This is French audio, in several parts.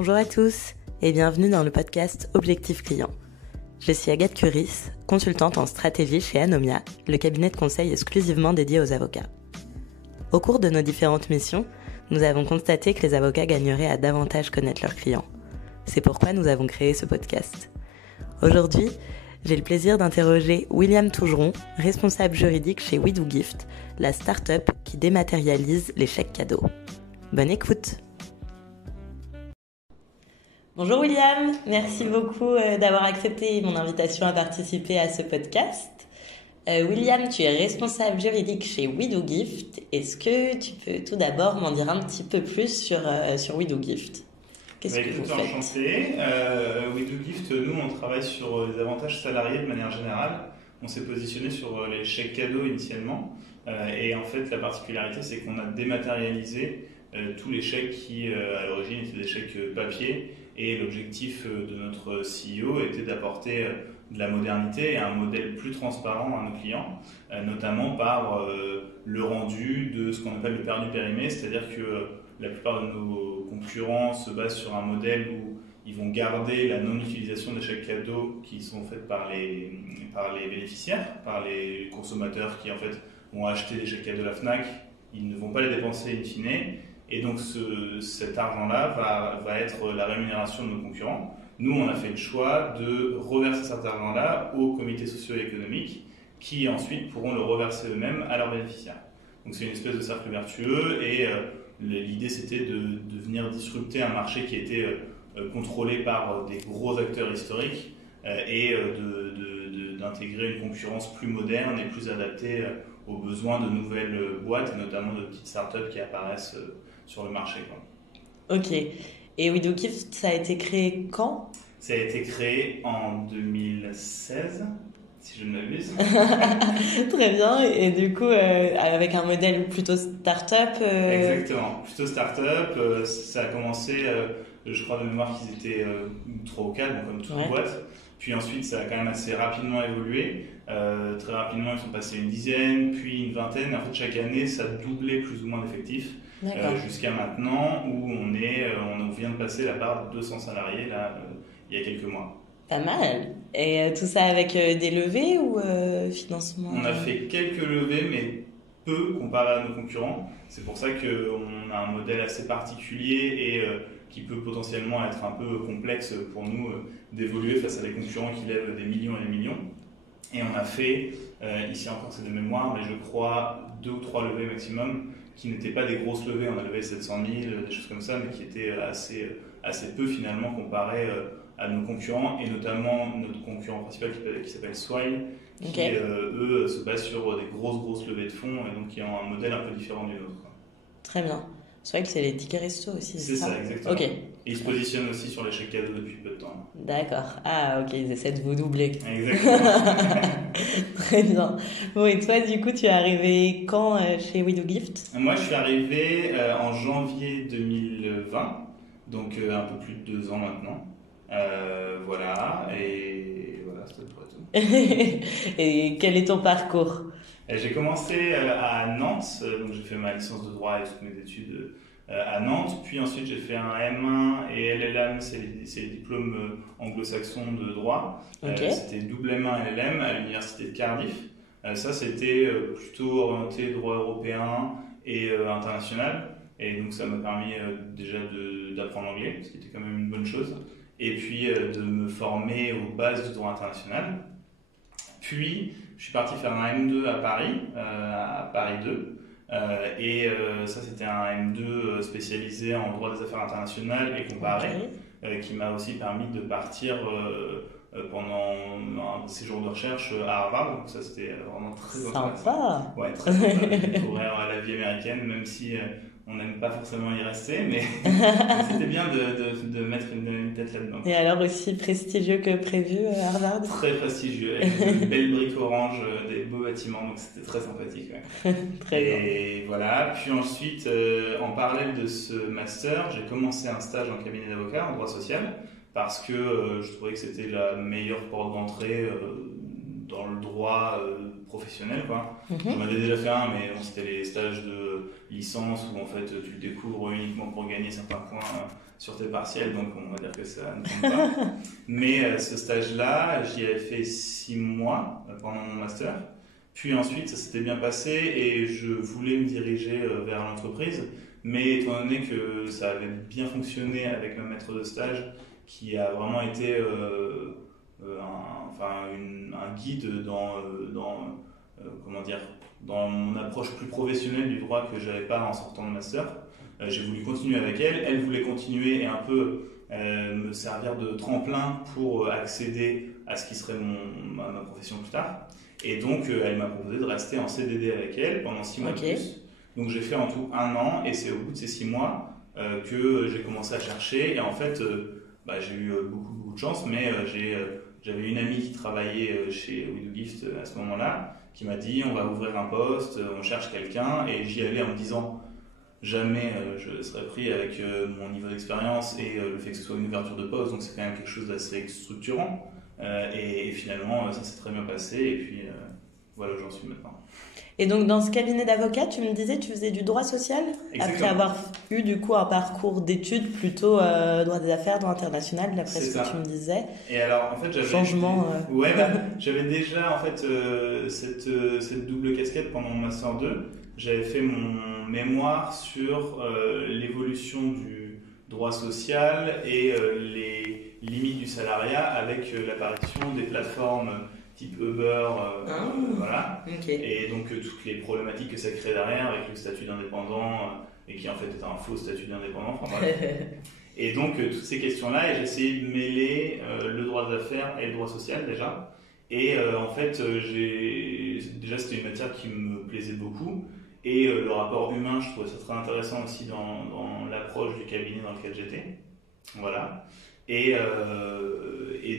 Bonjour à tous et bienvenue dans le podcast Objectif Client. Je suis Agathe Curis, consultante en stratégie chez Anomia, le cabinet de conseil exclusivement dédié aux avocats. Au cours de nos différentes missions, nous avons constaté que les avocats gagneraient à davantage connaître leurs clients. C'est pourquoi nous avons créé ce podcast. Aujourd'hui, j'ai le plaisir d'interroger William Tougeron, responsable juridique chez WeDoGift, la start-up qui dématérialise les chèques cadeaux. Bonne écoute! Bonjour William, merci beaucoup d'avoir accepté mon invitation à participer à ce podcast. William, tu es responsable juridique chez WeDoGift. Est-ce que tu peux tout d'abord m'en dire un petit peu plus sur WeDoGift ? Qu'est-ce que vous faites ? Enchanté. WeDoGift, nous, on travaille sur les avantages salariés de manière générale. On s'est positionné sur les chèques cadeaux initialement. Et en fait, la particularité, c'est qu'on a dématérialisé tous les chèques qui, à l'origine, étaient des chèques papier. Et l'objectif de notre CEO était d'apporter de la modernité et un modèle plus transparent à nos clients, notamment par le rendu de ce qu'on appelle le perdu périmé, c'est-à-dire que la plupart de nos concurrents se basent sur un modèle où ils vont garder la non-utilisation des chèques cadeaux qui sont faits par les bénéficiaires, par les consommateurs qui en fait vont acheter des chèques cadeaux à la FNAC, ils ne vont pas les dépenser in fine. Et donc cet argent-là va être la rémunération de nos concurrents. Nous, on a fait le choix de reverser cet argent-là aux comités sociaux et économiques qui ensuite pourront le reverser eux-mêmes à leurs bénéficiaires. Donc c'est une espèce de cercle vertueux et l'idée c'était de venir disrupter un marché qui était contrôlé par des gros acteurs historiques et d'intégrer une concurrence plus moderne et plus adaptée aux besoins de nouvelles boîtes et notamment de petites startups qui apparaissent sur le marché. Ok. Et WeDoGift, ça a été créé quand ? Ça a été créé en 2016, si je ne m'abuse. Très bien. Et du coup, avec un modèle plutôt start-up Exactement. Plutôt start-up. Ça a commencé, je crois de mémoire qu'ils étaient 3 ou 4, comme toute boîte. Puis ensuite, ça a quand même assez rapidement évolué. Très rapidement, ils sont passés une dizaine, puis une vingtaine. En fait, chaque année, ça doublait plus ou moins d'effectifs. Jusqu'à maintenant où on vient de passer la barre de 200 salariés là, il y a quelques mois. Pas mal. Et tout ça avec des levées ou financement ? On a fait quelques levées, mais peu comparé à nos concurrents. C'est pour ça qu'on a un modèle assez particulier et qui peut potentiellement être un peu complexe pour nous d'évoluer face à des concurrents qui lèvent des millions et des millions. Et on a fait, ici encore c'est de mémoire, mais je crois 2 ou 3 levées maximum, qui n'étaient pas des grosses levées. On a levé 700 000, des choses comme ça, mais qui étaient assez peu finalement comparé à nos concurrents, et notamment notre concurrent principal qui s'appelle Swile, qui eux se basent sur des grosses levées de fonds, et donc qui ont un modèle un peu différent du nôtre. Très bien. Swile, c'est les tickets resto aussi, c'est ça, exactement. Okay. Et ils se positionnent aussi sur les chèques cadeaux depuis peu de temps. D'accord. Ah, ok, ils essaient de vous doubler. Exactement. Très bien. Bon, et toi, du coup, tu es arrivé quand chez WeDoGift ? Moi, je suis arrivé en janvier 2020, donc un peu plus de 2 ans maintenant. Voilà, et voilà, c'est tout. Et quel est ton parcours ? J'ai commencé à Nantes, donc j'ai fait ma licence de droit et toutes mes études à Nantes, puis ensuite j'ai fait un M1 et LLM, c'est les diplômes anglo-saxons de droit. C'était double M1 et LLM à l'université de Cardiff. Ça c'était plutôt orienté droit européen et international, et donc ça m'a permis déjà d'apprendre l'anglais, ce qui était quand même une bonne chose, et puis de me former aux bases du droit international. Puis je suis parti faire un M2 à Paris 2. Ça c'était un M2 spécialisé en droit des affaires internationales et comparé, qui m'a aussi permis de partir pendant un séjour de recherche à Harvard. Donc ça c'était vraiment très intéressant. Sympa. Ouais, très sympa de découvrir la vie américaine, même si on n'aime pas forcément y rester, mais c'était bien de mettre une tête là-dedans. Et alors aussi prestigieux que prévu Harvard ? Très prestigieux, avec de belles briques oranges, des beaux bâtiments, donc c'était très sympathique. Ouais. Très bien. Et voilà, puis ensuite, en parallèle de ce master, j'ai commencé un stage en cabinet d'avocat en droit social, parce que je trouvais que c'était la meilleure porte d'entrée dans le droit professionnel, quoi. J'en avais déjà fait un, mais bon, c'était les stages de licence où en fait tu le découvres uniquement pour gagner certains points sur tes partiels, donc on va dire que ça ne compte pas. Mais ce stage-là, j'y avais fait 6 mois pendant mon master. Puis ensuite, ça s'était bien passé et je voulais me diriger vers l'entreprise. Mais étant donné que ça avait bien fonctionné avec un maître de stage qui a vraiment été un guide comment dire, dans mon approche plus professionnelle du droit que j'avais pas en sortant de master, j'ai voulu continuer avec elle. Elle voulait continuer et un peu me servir de tremplin pour accéder à ce qui serait ma profession plus tard. Et donc, elle m'a proposé de rester en CDD avec elle pendant 6 mois de plus. Donc, j'ai fait en tout 1 an et c'est au bout de ces 6 mois que j'ai commencé à chercher. Et en fait, j'ai eu beaucoup de chance, mais j'avais une amie qui travaillait chez We Do Gift à ce moment-là, qui m'a dit on va ouvrir un poste, on cherche quelqu'un, et j'y allais en me disant jamais je serais pris avec mon niveau d'expérience et le fait que ce soit une ouverture de poste, donc c'est quand même quelque chose d'assez structurant. Et finalement, ça s'est très bien passé, et puis voilà où j'en suis maintenant. Et donc, dans ce cabinet d'avocat, tu me disais, tu faisais du droit social. Exactement. Après avoir eu du coup un parcours d'études plutôt droit des affaires, droit international, d'après ce que tu me disais. Et alors, en fait, j'avais déjà en fait cette double casquette pendant mon master 2. J'avais fait mon mémoire sur l'évolution du droit social et les limites du salariat avec l'apparition des plateformes type Uber, voilà. Okay. Et donc toutes les problématiques que ça crée derrière avec le statut d'indépendant et qui en fait est un faux statut d'indépendant. Enfin, voilà. Et donc toutes ces questions-là, et j'ai essayé de mêler le droit des affaires et le droit social déjà. Et en fait, déjà c'était une matière qui me plaisait beaucoup. Et le rapport humain, je trouvais ça très intéressant aussi dans l'approche du cabinet dans lequel j'étais. Voilà. Et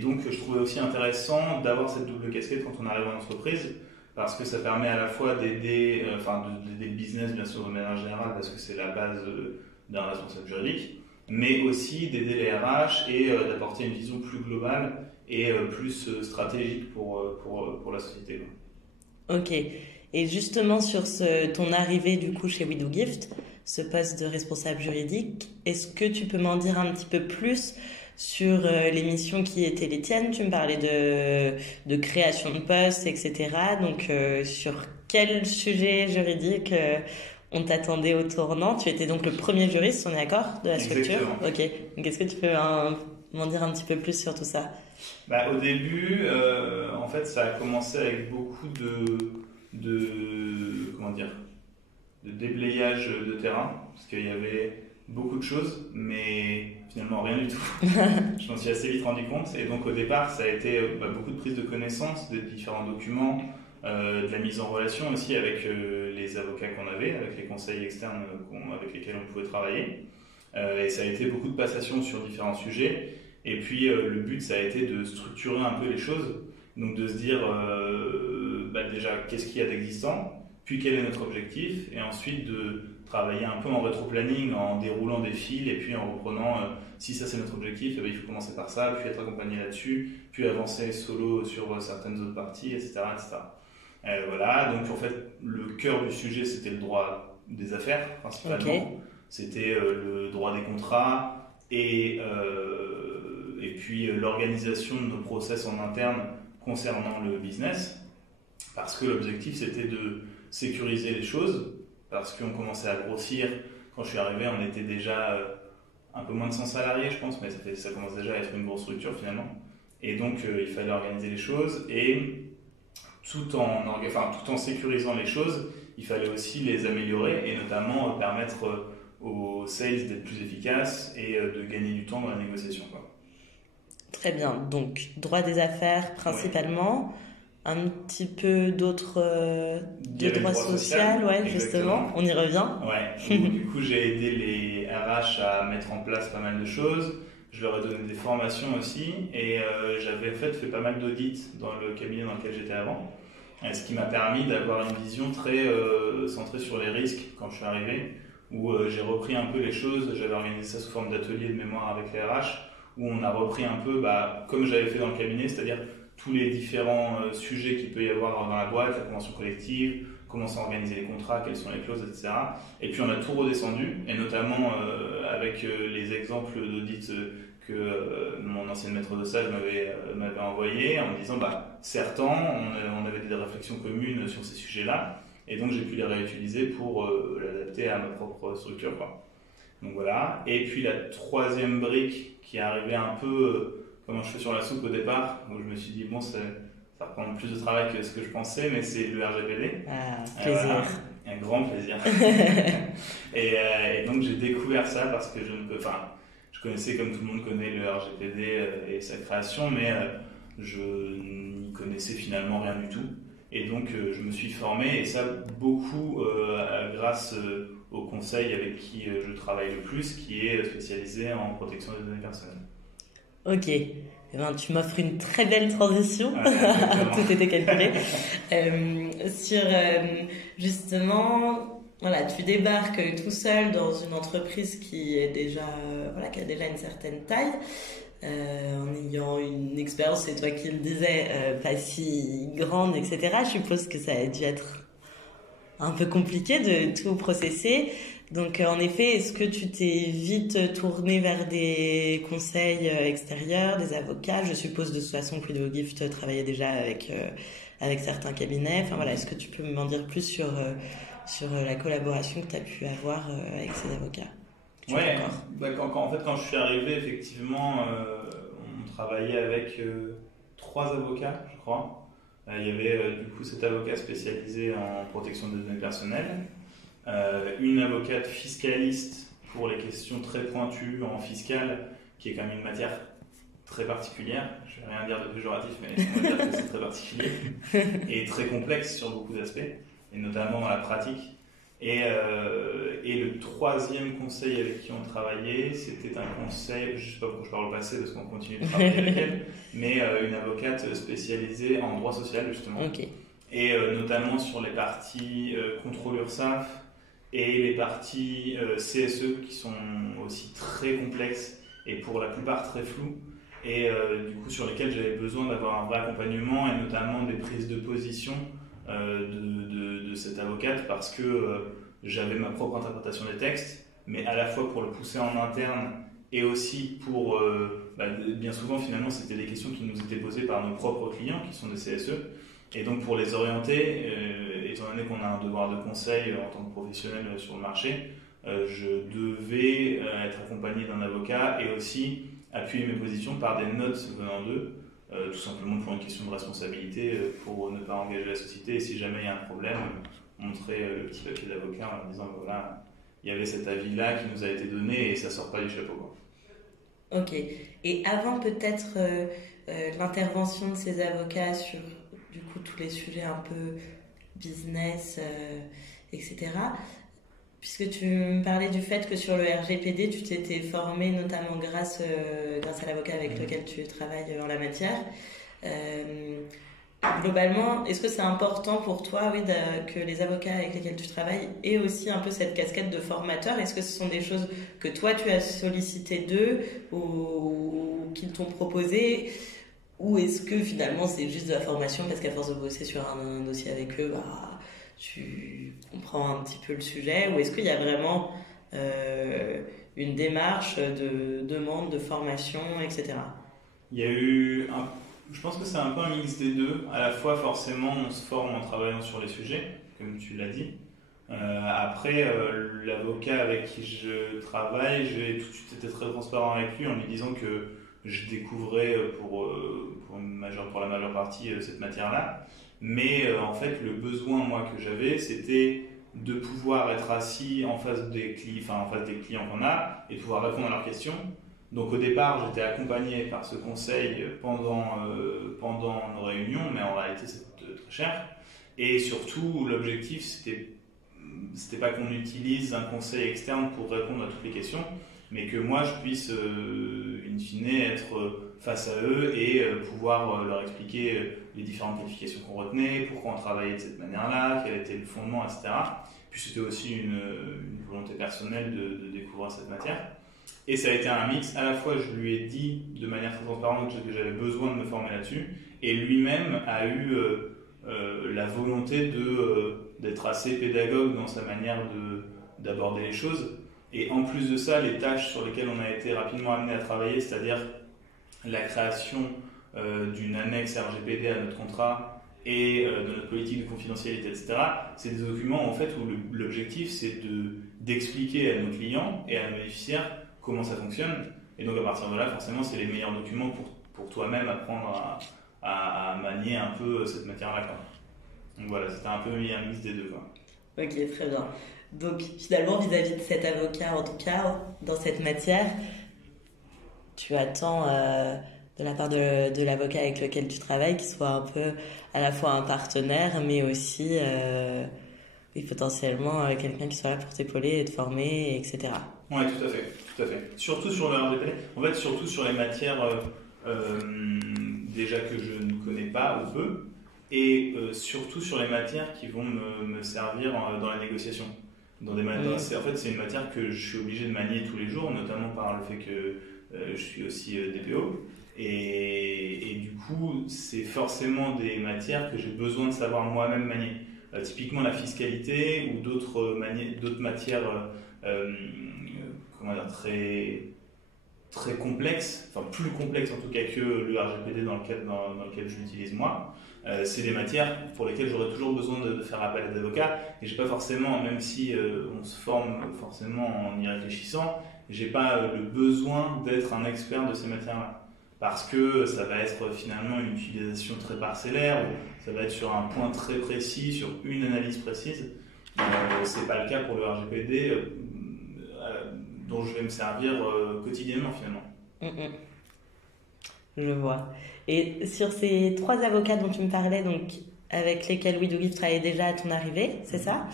donc, je trouvais aussi intéressant d'avoir cette double casquette quand on arrive en entreprise, parce que ça permet à la fois d'aider le business, bien sûr, de manière générale, parce que c'est la base d'un responsable juridique, mais aussi d'aider les RH et d'apporter une vision plus globale et plus stratégique pour la société. Ok. Et justement, sur ton arrivée du coup chez We Do Gift, ce poste de responsable juridique, est-ce que tu peux m'en dire un petit peu plus sur les missions qui étaient les tiennes? Tu me parlais de création de postes, etc. Donc, sur quel sujet juridique on t'attendait au tournant? Tu étais donc le premier juriste, on est d'accord, de la structure? Exactement. Ok. Donc, est-ce que tu peux m'en dire un petit peu plus sur tout ça? Au début, en fait, ça a commencé avec beaucoup de déblayage de terrain, parce qu'il y avait beaucoup de choses, mais finalement rien du tout. Je m'en suis assez vite rendu compte, et donc au départ ça a été beaucoup de prise de connaissance des différents documents, de la mise en relation aussi avec les avocats qu'on avait, avec les conseils externes avec lesquels on pouvait travailler, et ça a été beaucoup de passations sur différents sujets, et puis le but ça a été de structurer un peu les choses, donc de se dire déjà qu'est-ce qu'il y a d'existant, puis quel est notre objectif, et ensuite de travailler un peu en rétro-planning, en déroulant des fils, et puis en reprenant, si ça c'est notre objectif, il faut commencer par ça, puis être accompagné là-dessus, puis avancer solo sur certaines autres parties, etc. Voilà, donc en fait, le cœur du sujet, c'était le droit des affaires, principalement. Okay. C'était le droit des contrats, et puis l'organisation de nos process en interne concernant le business, parce que l'objectif, c'était de sécuriser les choses, parce qu'on commençait à grossir. Quand je suis arrivé, on était déjà un peu moins de 100 salariés, je pense, mais ça commence déjà à être une grosse structure finalement. Et donc, il fallait organiser les choses, et tout en sécurisant les choses, il fallait aussi les améliorer, et notamment permettre aux sales d'être plus efficaces et de gagner du temps dans la négociation, quoi. Très bien. Donc, droit des affaires principalement. Ouais. Un petit peu d'autres de droit social, ouais, justement, on y revient. Ouais. Donc, du coup, j'ai aidé les RH à mettre en place pas mal de choses. Je leur ai donné des formations aussi, et j'avais fait pas mal d'audits dans le cabinet dans lequel j'étais avant, ce qui m'a permis d'avoir une vision très centrée sur les risques quand je suis arrivé, où j'ai repris un peu les choses. J'avais organisé ça sous forme d'atelier de mémoire avec les RH, où on a repris un peu, comme j'avais fait dans le cabinet, c'est-à-dire tous les différents sujets qu'il peut y avoir dans la boîte, la convention collective, comment sont organisés les contrats, quelles sont les clauses, etc. Et puis on a tout redescendu, et notamment avec les exemples d'audit que mon ancienne maître de stage m'avait envoyé en me disant certains, on avait des réflexions communes sur ces sujets-là, et donc j'ai pu les réutiliser pour l'adapter à ma propre structure, quoi. Donc voilà. Et puis la troisième brique qui est arrivée un peu comme un cheveu sur la soupe au départ, où je me suis dit bon, ça va prendre plus de travail que ce que je pensais, mais c'est le RGPD. Ah, plaisir. Voilà, un grand plaisir. et donc j'ai découvert ça parce que je connaissais comme tout le monde connaît le RGPD et sa création, mais je n'y connaissais finalement rien du tout. Et donc je me suis formé, et ça beaucoup grâce au conseil avec qui je travaille le plus, qui est spécialisé en protection des données personnelles. Ok, eh ben, tu m'offres une très belle transition, tout était calculé. Justement, voilà, tu débarques tout seul dans une entreprise qui est déjà, qui a déjà une certaine taille, en ayant une expérience, c'est toi qui le disais, pas si grande, etc. Je suppose que ça a dû être un peu compliqué de tout processer. Donc en effet, est-ce que tu t'es vite tourné vers des conseils extérieurs, des avocats? Je suppose de toute façon que Widow Gift travaillait déjà avec certains cabinets. Enfin voilà, est-ce que tu peux m'en dire plus sur la collaboration que tu as pu avoir avec ces avocats? Ouais, quand je suis arrivé, effectivement, on travaillait avec 3 avocats, je crois. Il y avait du coup cet avocat spécialisé en protection des données personnelles, une avocate fiscaliste pour les questions très pointues en fiscal, qui est quand même une matière très particulière. Je ne vais rien dire de péjoratif, mais on va dire que c'est très particulier et très complexe sur beaucoup d'aspects, et notamment dans la pratique. Et le troisième conseil avec qui on travaillait, c'était un conseil, je ne sais pas pourquoi je parle au passé parce qu'on continue de travailler avec elle, mais une avocate spécialisée en droit social justement. Okay. Et notamment sur les parties contrôle URSSAF et les parties CSE qui sont aussi très complexes et pour la plupart très floues, et du coup sur lesquelles j'avais besoin d'avoir un vrai accompagnement, et notamment des prises de position de cette avocate, parce que j'avais ma propre interprétation des textes, mais à la fois pour le pousser en interne et aussi pour bien souvent finalement c'était des questions qui nous étaient posées par nos propres clients qui sont des CSE, et donc pour les orienter, étant donné qu'on a un devoir de conseil en tant que professionnel sur le marché, je devais être accompagné d'un avocat et aussi appuyer mes positions par des notes venant d'eux. Tout simplement pour une question de responsabilité, pour ne pas engager la société, et si jamais il y a un problème, montrer le petit papier d'avocat en disant voilà, il y avait cet avis-là qui nous a été donné et ça sort pas du chapeau, quoi. Ok. Et avant peut-être l'intervention de ces avocats sur du coup tous les sujets un peu business, etc., puisque tu me parlais du fait que sur le RGPD, tu t'étais formé notamment grâce à l'avocat avec lequel tu travailles en la matière. Globalement, est-ce que c'est important pour toi, que les avocats avec lesquels tu travailles aient aussi un peu cette casquette de formateur? Est-ce que ce sont des choses que toi tu as sollicité d'eux ou qu'ils t'ont proposé? Ou est-ce que finalement c'est juste de la formation parce qu'à force de bosser sur un dossier avec eux, tu comprends un petit peu le sujet? Ou est-ce qu'il y a vraiment une démarche de demande, de formation, etc.? Il y a eu je pense que c'est un peu un mix des deux. À la fois, forcément, on se forme en travaillant sur les sujets, comme tu l'as dit. Après, l'avocat avec qui je travaille, j'ai tout de suite été très transparent avec lui en lui disant que je découvrais pour la majeure partie cette matière-là. Mais en fait, le besoin moi que j'avais, c'était de pouvoir être assis en face des clients qu'on a et de pouvoir répondre à leurs questions. Donc au départ, j'étais accompagné par ce conseil pendant nos réunions, mais en réalité c'était très cher. Et surtout, l'objectif, c'était pas qu'on utilise un conseil externe pour répondre à toutes les questions, mais que moi je puisse, in fine, être face à eux et pouvoir leur expliquer les différentes qualifications qu'on retenait, pourquoi on travaillait de cette manière-là, quel était le fondement, etc. Puis c'était aussi une volonté personnelle de découvrir cette matière. Et ça a été un mix, à la fois je lui ai dit de manière très transparente que j'avais besoin de me former là-dessus, et lui-même a eu la volonté d'être assez pédagogue dans sa manière d'aborder les choses. Et en plus de ça, les tâches sur lesquelles on a été rapidement amené à travailler, c'est-à-dire la création d'une annexe RGPD à notre contrat et de notre politique de confidentialité, etc., c'est des documents en fait où l'objectif c'est d'expliquer à nos clients et à nos bénéficiaires comment ça fonctionne. Et donc à partir de là, forcément, c'est les meilleurs documents pour toi-même apprendre à manier un peu cette matière-là, quoi. Donc voilà, c'était un peu un mix des deux, quoi. Ok, très bien. Donc finalement, vis-à-vis de cet avocat, en tout cas, dans cette matière, tu attends de la part de l'avocat avec lequel tu travailles qu'il soit un peu à la fois un partenaire, mais aussi et potentiellement quelqu'un qui soit là pour t'épauler et te former, etc. Oui, tout à fait, tout à fait. Surtout sur le RGPD, en fait, surtout sur les matières déjà que je ne connais pas ou peu, et surtout sur les matières qui vont me servir dans la négociation. En fait, c'est une matière que je suis obligé de manier tous les jours, notamment par le fait que je suis aussi DPO. Et du coup, c'est forcément des matières que j'ai besoin de savoir moi-même manier. Typiquement la fiscalité ou d'autres matières comment dire, très complexes, enfin plus complexes en tout cas que le RGPD dans lequel je l'utilise moi. C'est des matières pour lesquelles j'aurais toujours besoin de faire appel à des avocats, et j'ai pas forcément, même si on se forme forcément en y réfléchissant, j'ai pas le besoin d'être un expert de ces matières-là, parce que ça va être finalement une utilisation très parcellaire, ou ça va être sur un point très précis, sur une analyse précise. C'est pas le cas pour le RGPD dont je vais me servir quotidiennement finalement. Je vois. Et sur ces 3 avocats dont tu me parlais, donc avec lesquels WeDoGift travaillait déjà à ton arrivée, c'est ça?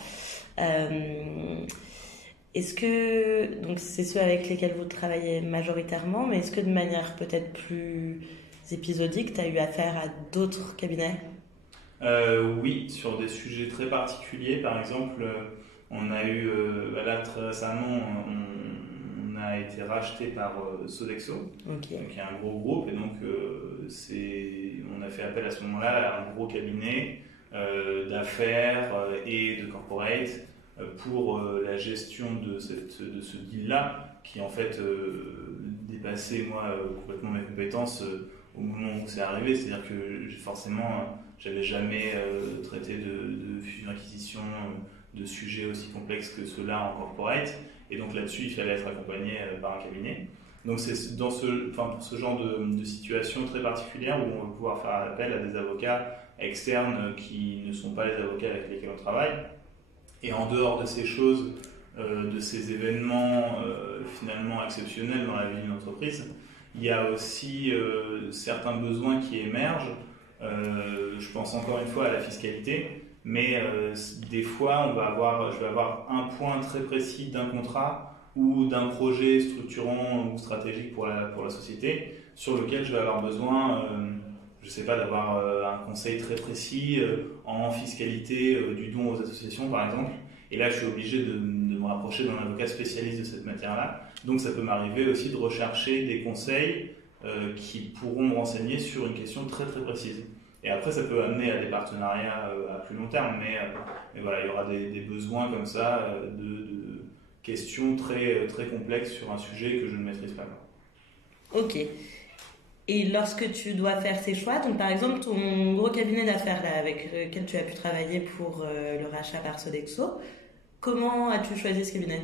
Est-ce que, donc c'est ceux avec lesquels vous travaillez majoritairement, mais est-ce que de manière peut-être plus épisodique, tu as eu affaire à d'autres cabinets? Oui, sur des sujets très particuliers. Par exemple, on a eu, là très récemment, on a été racheté par Sodexo, qui est un gros groupe, et donc on a fait appel à ce moment-là à un gros cabinet d'affaires et de corporate pour la gestion de ce deal-là, qui en fait dépassait moi complètement mes compétences au moment où c'est arrivé. C'est-à-dire que forcément, j'avais jamais traité de fusion-acquisition, de sujets aussi complexes que ceux-là en corporate. Et donc là-dessus, il fallait être accompagné par un cabinet. Donc c'est pour ce genre de situation très particulière où on va pouvoir faire appel à des avocats externes qui ne sont pas les avocats avec lesquels on travaille. Et en dehors de ces choses, de ces événements finalement exceptionnels dans la vie d'une entreprise, il y a aussi certains besoins qui émergent. Je pense encore une fois à la fiscalité, mais des fois je vais avoir un point très précis d'un contrat ou d'un projet structurant ou stratégique pour la société sur lequel je vais avoir besoin, je sais pas, d'avoir un conseil très précis en fiscalité du don aux associations par exemple. Et là, je suis obligé de me rapprocher d'un avocat spécialiste de cette matière-là. Donc ça peut m'arriver aussi de rechercher des conseils qui pourront me renseigner sur une question très très précise. Et après, ça peut amener à des partenariats à plus long terme, mais voilà, il y aura des besoins comme ça, de questions très, très complexes sur un sujet que je ne maîtrise pas. Ok. Et lorsque tu dois faire ces choix, donc par exemple, ton gros cabinet d'affaires là, avec lequel tu as pu travailler pour le rachat par Sodexo, comment as-tu choisi ce cabinet?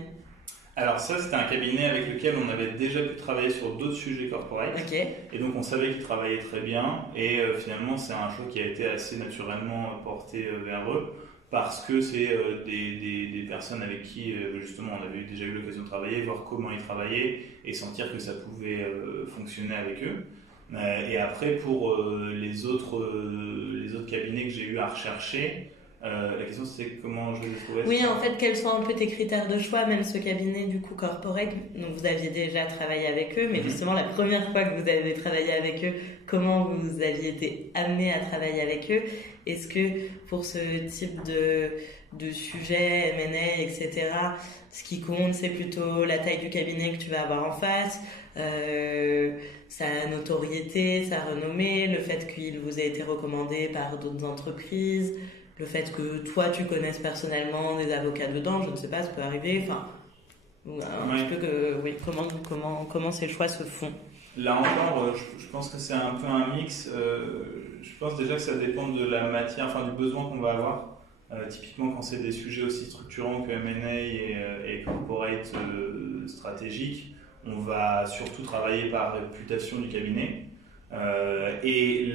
Alors ça, c'était un cabinet avec lequel on avait déjà pu travailler sur d'autres sujets corporate. Et donc on savait qu'ils travaillaient très bien, et finalement c'est un choix qui a été assez naturellement porté vers eux, parce que c'est des personnes avec qui justement on avait déjà eu l'occasion de travailler, voir comment ils travaillaient et sentir que ça pouvait fonctionner avec eux. Et après, pour les autres cabinets que j'ai eu à rechercher, la question c'était comment je les ai trouvés. Oui, en fait, quels sont un peu tes critères de choix, même ce cabinet du coup corporate, donc vous aviez déjà travaillé avec eux, mais justement la première fois que vous avez travaillé avec eux, comment vous aviez été amené à travailler avec eux? Est-ce que pour ce type de sujets, M&A, etc. Ce qui compte, c'est plutôt la taille du cabinet que tu vas avoir en face, sa notoriété, sa renommée, le fait qu'il vous ait été recommandé par d'autres entreprises, le fait que toi, tu connaisses personnellement des avocats dedans, je ne sais pas, ça peut arriver. Enfin, un petit peu que, oui, comment ces choix se font. Là encore, je pense que c'est un peu un mix. Je pense déjà que ça dépend de la matière, enfin du besoin qu'on va avoir. Typiquement, quand c'est des sujets aussi structurants que M&A et corporate stratégique, on va surtout travailler par réputation du cabinet. Et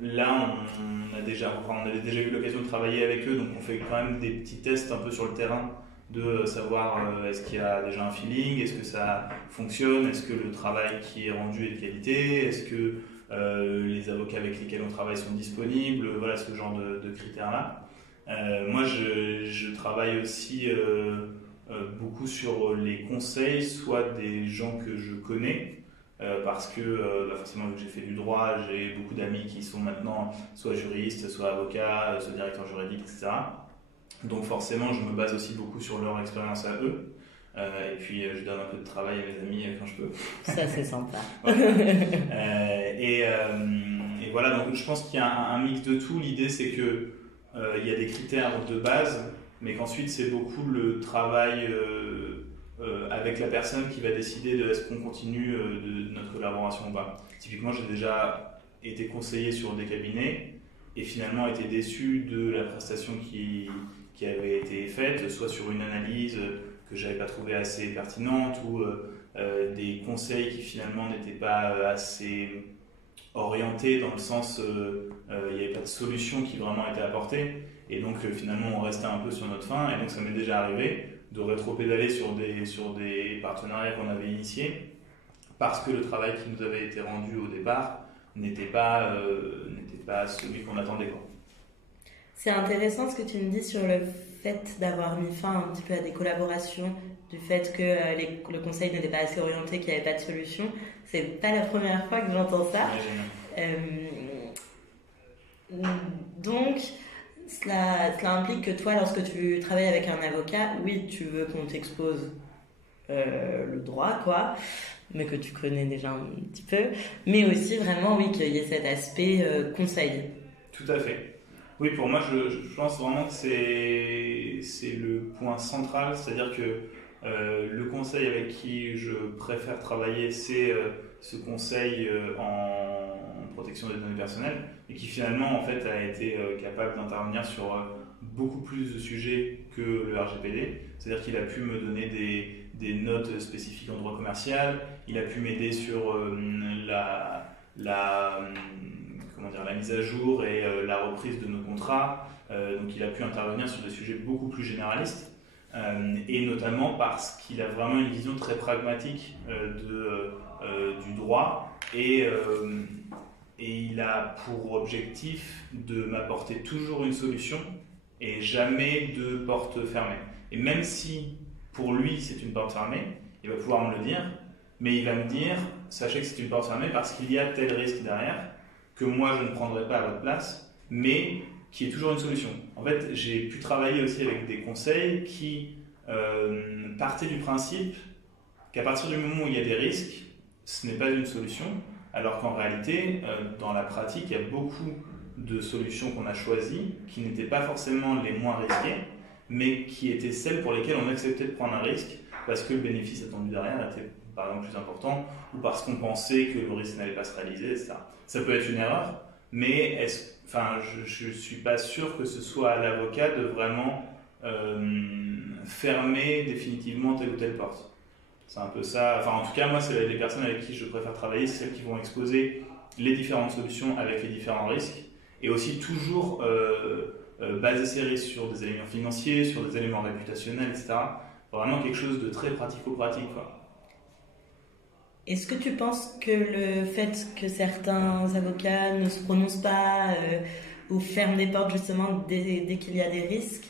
là, on avait déjà eu l'occasion de travailler avec eux, donc on fait quand même des petits tests un peu sur le terrain de savoir est-ce qu'il y a déjà un feeling, est-ce que ça fonctionne, est-ce que le travail qui est rendu est de qualité, est-ce que les avocats avec lesquels on travaille sont disponibles, voilà ce genre de critères-là. Moi je travaille aussi beaucoup sur les conseils, soit des gens que je connais, parce que forcément vu que j'ai fait du droit, j'ai beaucoup d'amis qui sont maintenant soit juristes, soit avocats, soit directeurs juridiques, etc. Donc forcément, je me base aussi beaucoup sur leur expérience à eux. Et puis, je donne un peu de travail à mes amis quand je peux. Ça, c'est sympa. Et voilà, donc je pense qu'il y a un mix de tout. L'idée, c'est que il y a des critères de base, mais qu'ensuite, c'est beaucoup le travail avec la personne qui va décider de est-ce qu'on continue de notre collaboration ou pas. Typiquement, j'ai déjà été conseillé sur des cabinets et finalement été déçu de la prestation qui avait été faite, soit sur une analyse que j'avais pas trouvée assez pertinente ou des conseils qui finalement n'étaient pas assez orientés dans le sens il n'y avait pas de solution qui vraiment était apportée et donc finalement on restait un peu sur notre faim et donc ça m'est déjà arrivé de rétro-pédaler sur des partenariats qu'on avait initiés parce que le travail qui nous avait été rendu au départ n'était pas celui qu'on attendait, quoi. C'est intéressant ce que tu me dis sur le fait d'avoir mis fin un petit peu à des collaborations, du fait que le conseil n'était pas assez orienté, qu'il n'y avait pas de solution. C'est pas la première fois que j'entends ça. Donc, cela implique que toi, lorsque tu travailles avec un avocat, oui, tu veux qu'on t'expose le droit, quoi, mais que tu connais déjà un petit peu, mais aussi vraiment, oui, qu'il y ait cet aspect conseil. Tout à fait. Oui, pour moi, je pense vraiment que c'est le point central, c'est-à-dire que le conseil avec qui je préfère travailler, c'est ce conseil en protection des données personnelles, et qui finalement, en fait, a été capable d'intervenir sur beaucoup plus de sujets que le RGPD. C'est-à-dire qu'il a pu me donner des notes spécifiques en droit commercial, il a pu m'aider sur la mise à jour et la reprise de nos contrats. Donc il a pu intervenir sur des sujets beaucoup plus généralistes et notamment parce qu'il a vraiment une vision très pragmatique du droit et il a pour objectif de m'apporter toujours une solution et jamais de porte fermée. Et même si pour lui c'est une porte fermée, il va pouvoir me le dire, mais il va me dire sachez que c'est une porte fermée parce qu'il y a tel risque derrière que moi je ne prendrai pas à votre place, mais qui est toujours une solution. En fait, j'ai pu travailler aussi avec des conseils qui partaient du principe qu'à partir du moment où il y a des risques, ce n'est pas une solution, alors qu'en réalité, dans la pratique, il y a beaucoup de solutions qu'on a choisies qui n'étaient pas forcément les moins risquées, mais qui étaient celles pour lesquelles on acceptait de prendre un risque parce que le bénéfice attendu derrière était par exemple plus important ou parce qu'on pensait que le risque n'allait pas se réaliser, etc. Ça peut être une erreur, mais je ne suis pas sûr que ce soit à l'avocat de vraiment fermer définitivement telle ou telle porte. C'est un peu ça. Enfin, en tout cas, moi, c'est les personnes avec qui je préfère travailler, c'est celles qui vont exposer les différentes solutions avec les différents risques et aussi toujours baser ces risques sur des éléments financiers, sur des éléments réputationnels, etc. Vraiment quelque chose de très pratico-pratique, quoi. Est-ce que tu penses que le fait que certains avocats ne se prononcent pas ou ferment des portes justement dès qu'il y a des risques,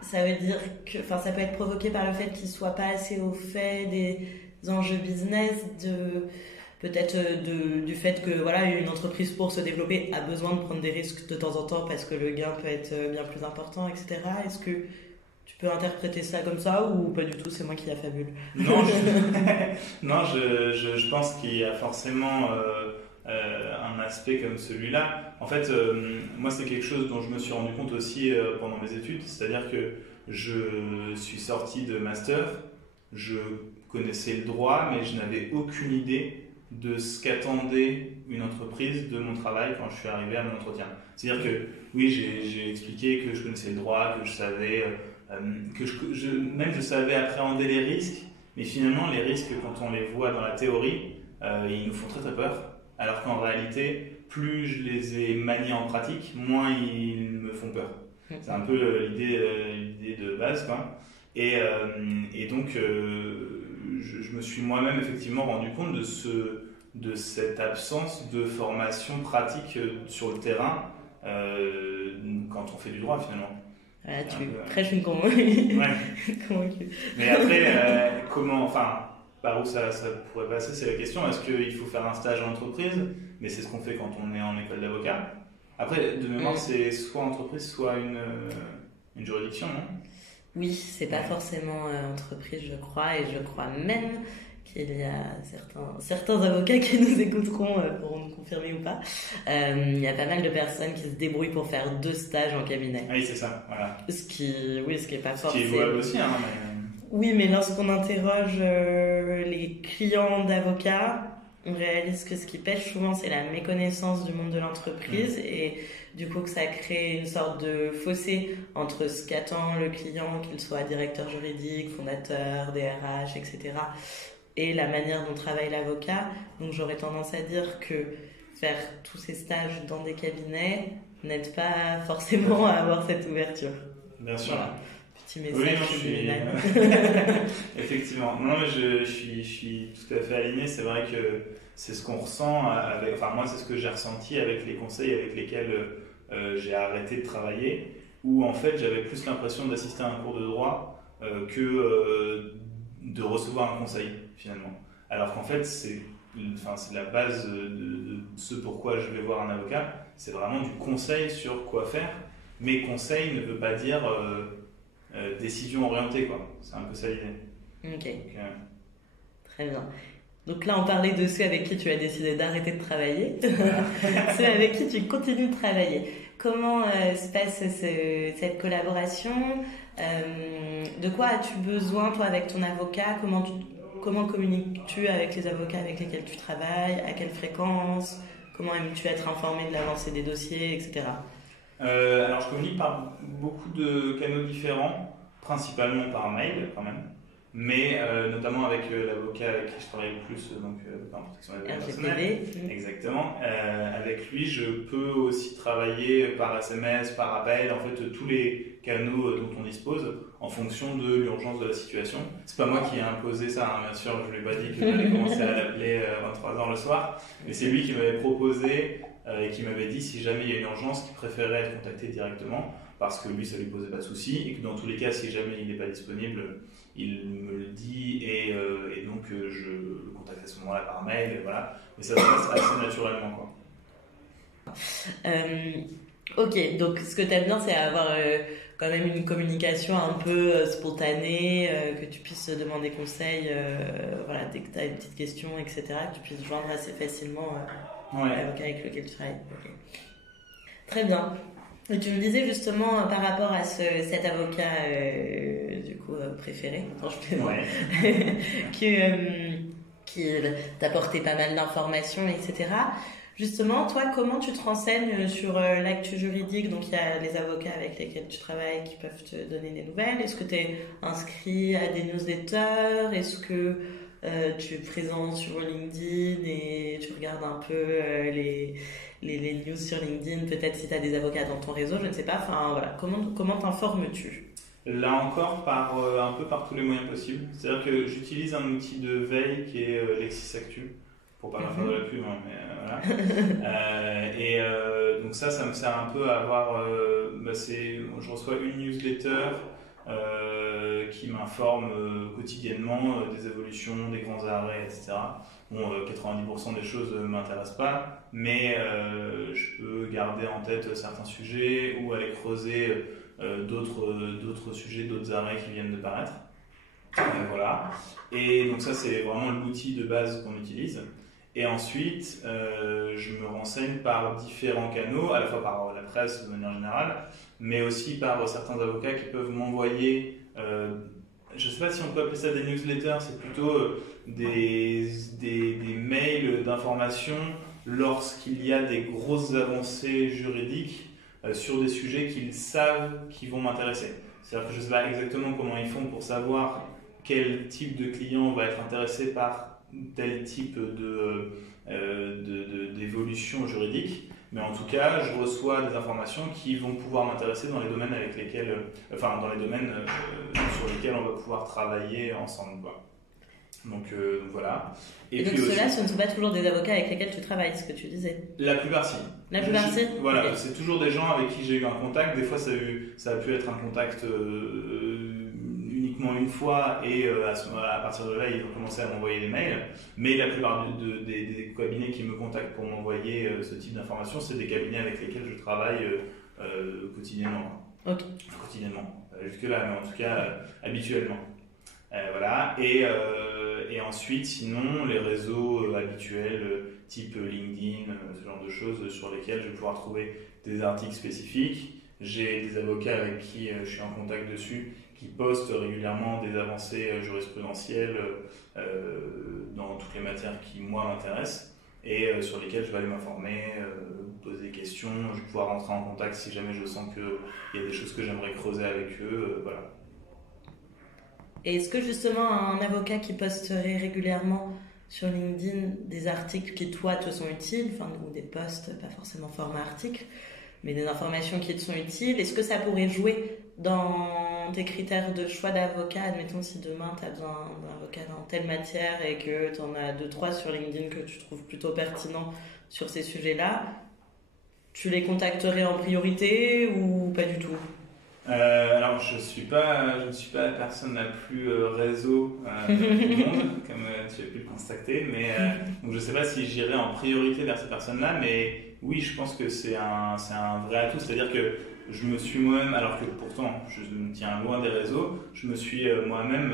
ça veut dire que, ça peut être provoqué par le fait qu'ils ne soient pas assez au fait des enjeux business, peut-être du fait que voilà, une entreprise pour se développer a besoin de prendre des risques de temps en temps parce que le gain peut être bien plus important, etc. Est-ce que tu peux interpréter ça comme ça ou pas du tout, c'est moi qui affabule? Non, non, je pense qu'il y a forcément un aspect comme celui-là. En fait, moi, c'est quelque chose dont je me suis rendu compte aussi pendant mes études, c'est-à-dire que je suis sorti de master, je connaissais le droit, mais je n'avais aucune idée de ce qu'attendait une entreprise de mon travail quand je suis arrivé à mon entretien. C'est-à-dire que oui, j'ai expliqué que je connaissais le droit, que je savais, même je savais appréhender les risques, mais finalement les risques, quand on les voit dans la théorie, ils nous font très très peur, alors qu'en réalité, plus je les ai maniés en pratique, moins ils me font peur. C'est un peu l'idée de base, quoi. Et donc, je me suis moi-même effectivement rendu compte de cette absence de formation pratique sur le terrain quand on fait du droit, finalement. Voilà, tu prêches une convaincue. Ouais. Convaincue. Mais après, par où ça pourrait passer, c'est la question. Est-ce qu'il faut faire un stage en entreprise? Mais c'est ce qu'on fait quand on est en école d'avocat. Après, de mémoire, c'est soit entreprise, soit une juridiction, non? Oui, c'est pas forcément entreprise, je crois, et je crois même qu'il y a certains avocats qui nous écouteront pourront nous confirmer ou pas. Il y a pas mal de personnes qui se débrouillent pour faire 2 stages en cabinet. Oui, c'est ça, voilà. Ce qui est pas forcément. Ce qui est jouable aussi, hein. Oui, mais lorsqu'on interroge les clients d'avocats, on réalise que ce qui pêche souvent, c'est la méconnaissance du monde de l'entreprise et du coup que ça crée une sorte de fossé entre ce qu'attend le client, qu'il soit directeur juridique, fondateur, DRH, etc. et la manière dont travaille l'avocat. Donc j'aurais tendance à dire que faire tous ces stages dans des cabinets n'aide pas forcément à avoir cette ouverture. Bien sûr. Voilà. Petit message. Oui, non, je suis... Effectivement. Non, mais je suis tout à fait aligné. C'est vrai que c'est ce qu'on ressent avec... Enfin, moi, c'est ce que j'ai ressenti avec les conseils avec lesquels j'ai arrêté de travailler, où en fait, j'avais plus l'impression d'assister à un cours de droit que de recevoir un conseil, finalement. Alors qu'en fait, c'est la base de ce pourquoi je vais voir un avocat. C'est vraiment du conseil sur quoi faire. Mais conseil ne veut pas dire... décision orientée, quoi. C'est un peu ça l'idée. Ok. Très bien. Donc là, on parlait de ceux avec qui tu as décidé d'arrêter de travailler, ceux avec qui tu continues de travailler. Comment se passe cette collaboration? De quoi as-tu besoin, toi, avec ton avocat? Comment communiques-tu avec les avocats avec lesquels tu travailles? À quelle fréquence? Comment aimes-tu être informé de l'avancée des dossiers, etc. Alors, je communique par beaucoup de canaux différents, principalement par mail quand même, mais notamment avec l'avocat avec qui je travaille le plus, donc en protection des données personnelles. Exactement. Avec lui, je peux aussi travailler par SMS, par appel, en fait, tous les canaux dont on dispose en fonction de l'urgence de la situation. C'est pas moi qui ai imposé ça, hein, bien sûr, je lui ai pas dit que j'allais commencer à l'appeler 23h le soir, mais c'est lui qui m'avait proposé et qui m'avait dit si jamais il y a une urgence qu'il préférait être contacté directement parce que lui ça lui posait pas de soucis et que dans tous les cas si jamais il n'est pas disponible il me le dit et donc je le contacte à ce moment-là par mail et voilà, mais ça se passe assez naturellement, quoi. Ok, donc ce que tu aimes bien c'est avoir quand même une communication un peu spontanée, que tu puisses demander conseil voilà, dès que tu as une petite question, etc., que tu puisses joindre assez facilement l'avocat avec lequel tu travailles. Okay. Très bien. Et tu me disais justement par rapport à cet avocat du coup préféré, qui t'apportait pas mal d'informations, etc. Justement, toi, comment tu te renseignes sur l'actu juridique? Donc, il y a les avocats avec lesquels tu travailles qui peuvent te donner des nouvelles. Est-ce que tu es inscrit à des newsletters? Est-ce que tu es présent sur LinkedIn et tu regardes un peu les news sur LinkedIn? Peut-être si tu as des avocats dans ton réseau, je ne sais pas. Enfin, voilà. Comment t'informes-tu? Là encore, un peu par tous les moyens possibles. C'est-à-dire que j'utilise un outil de veille qui est LexisActu. Pour pas leur faire de la pub, hein, mais voilà. Donc ça me sert un peu à avoir... je reçois une newsletter qui m'informe quotidiennement des évolutions, des grands arrêts, etc. Bon, 90% des choses ne m'intéressent pas, mais je peux garder en tête certains sujets ou aller creuser d'autres sujets, d'autres arrêts qui viennent de paraître. Voilà. Et donc ça, c'est vraiment l'outil de base qu'on utilise. Et ensuite, je me renseigne par différents canaux, à la fois par la presse de manière générale, mais aussi par certains avocats qui peuvent m'envoyer, je ne sais pas si on peut appeler ça des newsletters, c'est plutôt des mails d'information lorsqu'il y a des grosses avancées juridiques sur des sujets qu'ils savent qui vont m'intéresser. C'est-à-dire que je ne sais pas exactement comment ils font pour savoir quel type de client va être intéressé par tel type d'évolution juridique, mais en tout cas, je reçois des informations qui vont pouvoir m'intéresser dans les domaines avec lesquels, dans les domaines sur lesquels on va pouvoir travailler ensemble, quoi. Donc voilà. Et donc ceux-là, ce ne sont pas toujours des avocats avec lesquels tu travailles, ce que tu disais? La plupart si. La plupart si. Voilà, okay. C'est toujours des gens avec qui j'ai eu un contact. Des fois, ça a pu être un contact uniquement une fois, et à partir de là, ils ont commencé à m'envoyer des mails. Mais la plupart des cabinets qui me contactent pour m'envoyer ce type d'informations, c'est des cabinets avec lesquels je travaille quotidiennement. Ok. Quotidiennement. Jusque-là, mais en tout cas, habituellement. Voilà. Et ensuite, sinon, les réseaux habituels, type LinkedIn, ce genre de choses sur lesquels je vais pouvoir trouver des articles spécifiques. J'ai des avocats avec qui je suis en contact dessus, qui postent régulièrement des avancées jurisprudentielles dans toutes les matières qui, moi, m'intéressent, et sur lesquelles je vais aller m'informer, poser des questions. Je vais pouvoir rentrer en contact si jamais je sens qu'il y a des choses que j'aimerais creuser avec eux. Voilà. Et est-ce que justement un avocat qui posterait régulièrement sur LinkedIn des articles qui toi te sont utiles, ou des posts, pas forcément format article, mais des informations qui te sont utiles, est-ce que ça pourrait jouer dans tes critères de choix d'avocat? Admettons si demain tu as besoin d'un avocat dans telle matière et que tu en as 2-3 sur LinkedIn que tu trouves plutôt pertinents sur ces sujets-là, tu les contacterais en priorité ou pas du tout? Alors, je ne suis pas la personne la plus réseau du monde, comme tu as pu le constater, mais donc je ne sais pas si j'irai en priorité vers ces personnes-là, mais oui, je pense que c'est un vrai atout, c'est-à-dire que je me suis moi-même, alors que pourtant je me tiens loin des réseaux, je me suis moi-même,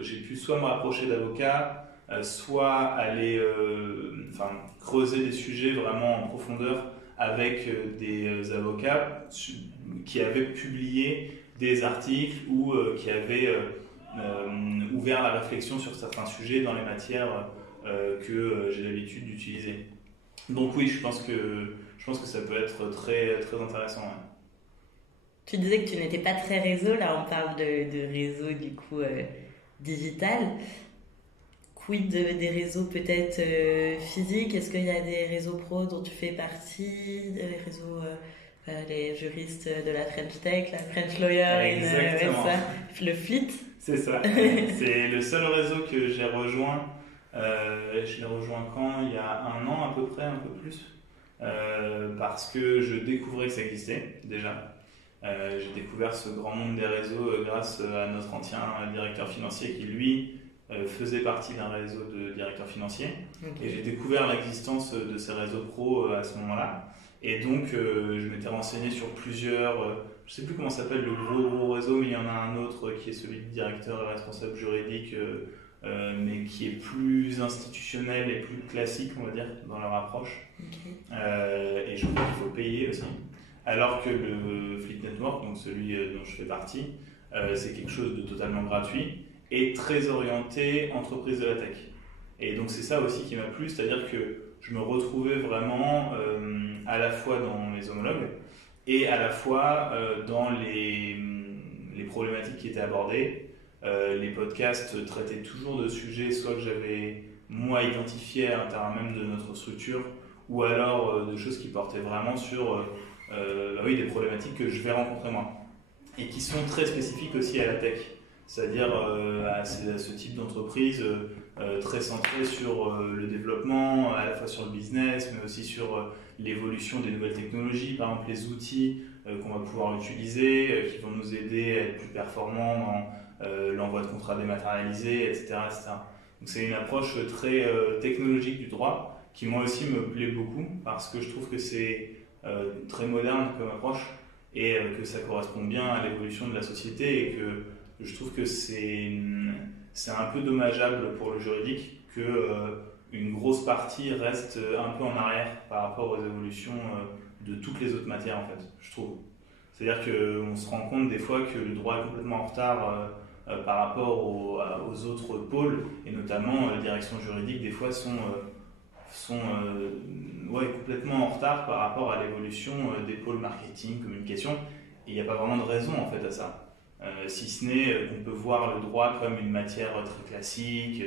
j'ai pu soit me rapprocher d'avocats, soit aller creuser des sujets vraiment en profondeur avec des avocats qui avaient publié des articles ou qui avaient ouvert la réflexion sur certains sujets dans les matières que j'ai l'habitude d'utiliser. Donc oui, je pense que ça peut être très, très intéressant. Ouais. Tu disais que tu n'étais pas très réseau, là on parle de réseau du coup digital. Quid des réseaux peut-être physiques? Est-ce qu'il y a des réseaux pro dont tu fais partie? Les réseaux, les juristes de la French Tech, la French Lawyer, le FLIT? C'est ça. C'est le seul réseau que j'ai rejoint. Je l'ai rejoint quand? Il y a 1 an à peu près, un peu plus. Parce que je découvrais que ça existait déjà. J'ai découvert ce grand monde des réseaux grâce à notre ancien directeur financier qui, lui, faisait partie d'un réseau de directeurs financiers. Okay. Et j'ai découvert l'existence de ces réseaux pro à ce moment-là. Et donc, je m'étais renseigné sur plusieurs, je ne sais plus comment s'appelle le gros réseau, mais il y en a un autre qui est celui de directeur et responsable juridique, mais qui est plus institutionnel et plus classique, on va dire, dans leur approche. Okay. Et je crois qu'il faut payer aussi. Alors que le Fleet Network, donc celui dont je fais partie, c'est quelque chose de totalement gratuit et très orienté entreprise de la tech. Et donc c'est ça aussi qui m'a plu, c'est-à-dire que je me retrouvais vraiment à la fois dans mes homologues et à la fois dans les problématiques qui étaient abordées. Les podcasts traitaient toujours de sujets soit que j'avais moi identifiés à l'intérieur même de notre structure, ou alors de choses qui portaient vraiment sur des problématiques que je vais rencontrer moi et qui sont très spécifiques aussi à la tech. C'est-à-dire à ce type d'entreprise, très centré sur le développement, à la fois sur le business, mais aussi sur l'évolution des nouvelles technologies, par exemple les outils qu'on va pouvoir utiliser, qui vont nous aider à être plus performants dans l'envoi de contrats dématérialisés, etc., etc. Donc c'est une approche très technologique du droit qui moi aussi me plaît beaucoup parce que je trouve que c'est très moderne comme approche et que ça correspond bien à l'évolution de la société et que je trouve que c'est un peu dommageable pour le juridique que une grosse partie reste un peu en arrière par rapport aux évolutions de toutes les autres matières en fait, je trouve. C'est-à-dire qu'on se rend compte des fois que le droit est complètement en retard par rapport aux autres pôles et notamment les directions juridiques des fois sont complètement en retard par rapport à l'évolution des pôles marketing, communication et il n'y a pas vraiment de raison en fait à ça. Si ce n'est qu'on peut voir le droit comme une matière très classique,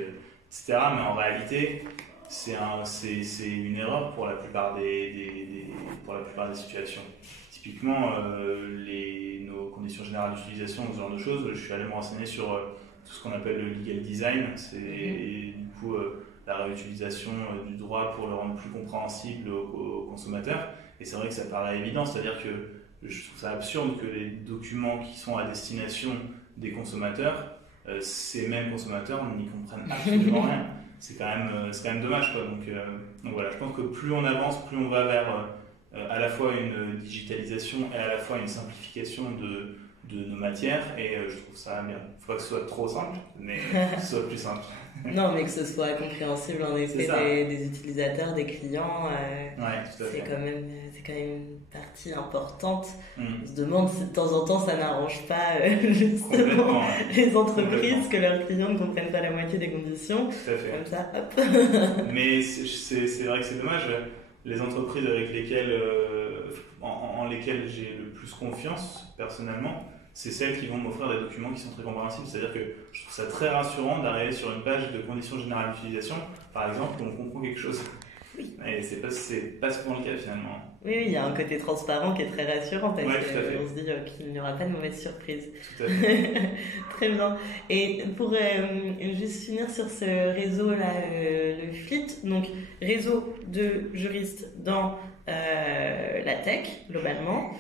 etc. Mais en réalité, c'est une erreur pour la plupart pour la plupart des situations. Typiquement, nos conditions générales d'utilisation, ce genre de choses, je suis allé me renseigner sur tout ce qu'on appelle le legal design. C'est du coup la réutilisation du droit pour le rendre plus compréhensible aux consommateurs. Et c'est vrai que ça paraît évident, c'est-à-dire que je trouve ça absurde que les documents qui sont à destination des consommateurs, ces mêmes consommateurs n'y comprennent absolument rien. C'est quand même dommage, quoi. Donc voilà, je pense que plus on avance, plus on va vers à la fois une digitalisation et à la fois une simplification de nos matières et je trouve ça bien. Il ne faut pas que ce soit trop simple, mais que ce soit plus simple. Non, mais que ce soit compréhensible en effet des utilisateurs, des clients, c'est quand même une partie importante. On se demande si de temps en temps ça n'arrange pas justement les entreprises que leurs clients ne comprennent pas la moitié des conditions. Tout à fait. Comme ça, hop. Mais c'est vrai que c'est dommage. Les entreprises avec lesquelles, en lesquelles j'ai le plus confiance personnellement, c'est celles qui vont m'offrir des documents qui sont très compréhensibles. C'est-à-dire que je trouve ça très rassurant d'arriver sur une page de conditions générales d'utilisation, par exemple, où on comprend quelque chose. Oui. Et c'est pas souvent le cas finalement. Oui, il y a un côté transparent qui est très rassurant parce qu'on se dit qu'il n'y aura pas de mauvaise surprise. Tout à fait. Très bien. Et pour juste finir sur ce réseau-là, le FLIT, donc réseau de juristes dans la tech, globalement.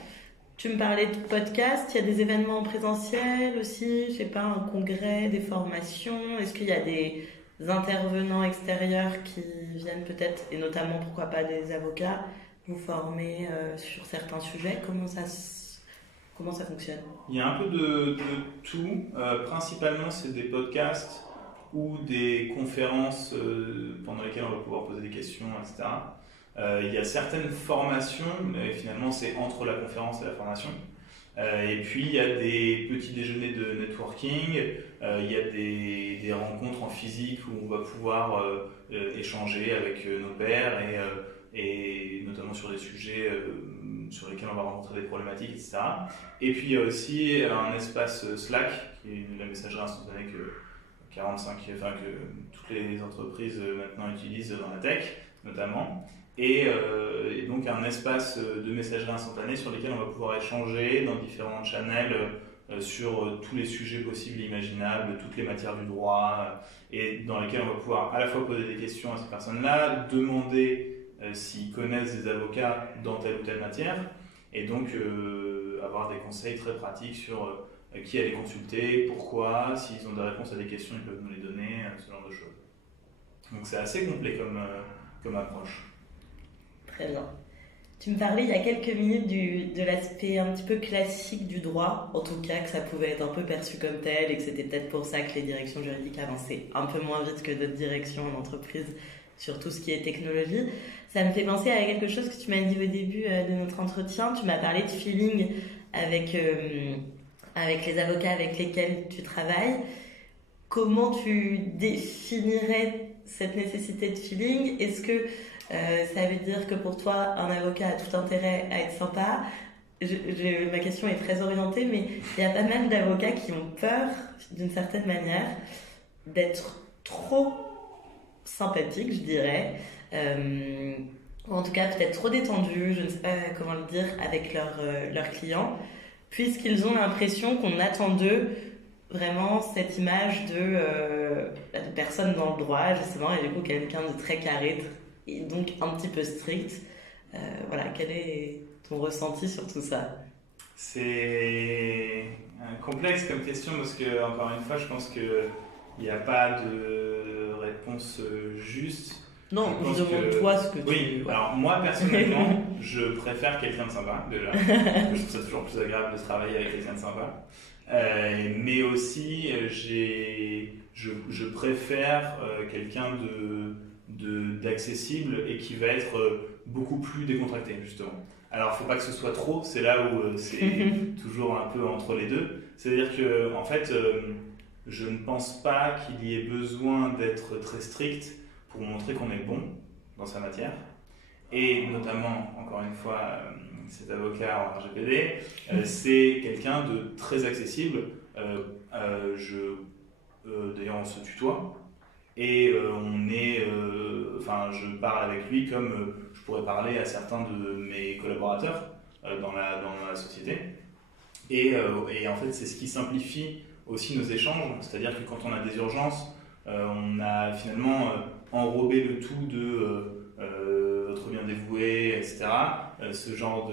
Tu me parlais de podcasts, il y a des événements présentiels aussi, je sais pas, un congrès, des formations, est-ce qu'il y a des intervenants extérieurs qui viennent peut-être, et notamment pourquoi pas des avocats, vous former sur certains sujets, comment ça fonctionne? Il y a un peu de tout, principalement c'est des podcasts ou des conférences pendant lesquelles on va pouvoir poser des questions, etc. Il y a certaines formations, mais finalement c'est entre la conférence et la formation. Et puis il y a des petits déjeuners de networking, il y a des rencontres en physique où on va pouvoir échanger avec nos pairs et notamment sur des sujets sur lesquels on va rencontrer des problématiques, etc. Et puis il y a aussi un espace Slack, qui est la messagerie instantanée que toutes les entreprises maintenant utilisent dans la tech, notamment. Et donc un espace de messagerie instantanée sur lesquels on va pouvoir échanger dans différents channels sur tous les sujets possibles et imaginables, toutes les matières du droit, et dans lesquels on va pouvoir à la fois poser des questions à ces personnes-là, demander s'ils connaissent des avocats dans telle ou telle matière, et donc avoir des conseils très pratiques sur qui aller consulter, pourquoi, s'ils ont des réponses à des questions, ils peuvent nous les donner, ce genre de choses. Donc c'est assez complet comme approche. Très bien. Tu me parlais il y a quelques minutes de l'aspect un petit peu classique du droit, en tout cas que ça pouvait être un peu perçu comme tel et que c'était peut-être pour ça que les directions juridiques avançaient un peu moins vite que d'autres directions en entreprise sur tout ce qui est technologie. Ça me fait penser à quelque chose que tu m'as dit au début de notre entretien. Tu m'as parlé de feeling avec les avocats avec lesquels tu travailles. Comment tu définirais cette nécessité de feeling? Est-ce que ça veut dire que pour toi, un avocat a tout intérêt à être sympa? Ma question est très orientée, mais il y a pas mal d'avocats qui ont peur, d'une certaine manière, d'être trop sympathiques, je dirais, ou en tout cas peut-être trop détendus, je ne sais pas comment le dire, avec leurs clients, puisqu'ils ont l'impression qu'on attend d'eux vraiment cette image de personne dans le droit, justement, et du coup quelqu'un de très carré, et donc un petit peu strict. Voilà, quel est ton ressenti sur tout ça? C'est complexe comme question parce que, encore une fois, je pense qu'il n'y a pas de réponse juste. Non, je demande toi ce que tu... Oui, Ouais. alors moi personnellement, je préfère quelqu'un de sympa déjà. Parce que je trouve ça toujours plus agréable de travailler avec quelqu'un de sympa. Mais aussi, je préfère quelqu'un d'accessible et qui va être beaucoup plus décontracté, justement. Alors, faut pas que ce soit trop, c'est là où c'est toujours un peu entre les deux. C'est-à-dire que, en fait, je ne pense pas qu'il y ait besoin d'être très strict pour montrer qu'on est bon dans sa matière. Et notamment, encore une fois, cet avocat en RGPD, c'est quelqu'un de très accessible. D'ailleurs, on se tutoie. Et je parle avec lui comme je pourrais parler à certains de mes collaborateurs dans la société. Et en fait, c'est ce qui simplifie aussi nos échanges. C'est-à-dire que quand on a des urgences, on a finalement enrobé le tout de votre bien dévoué, etc. Ce genre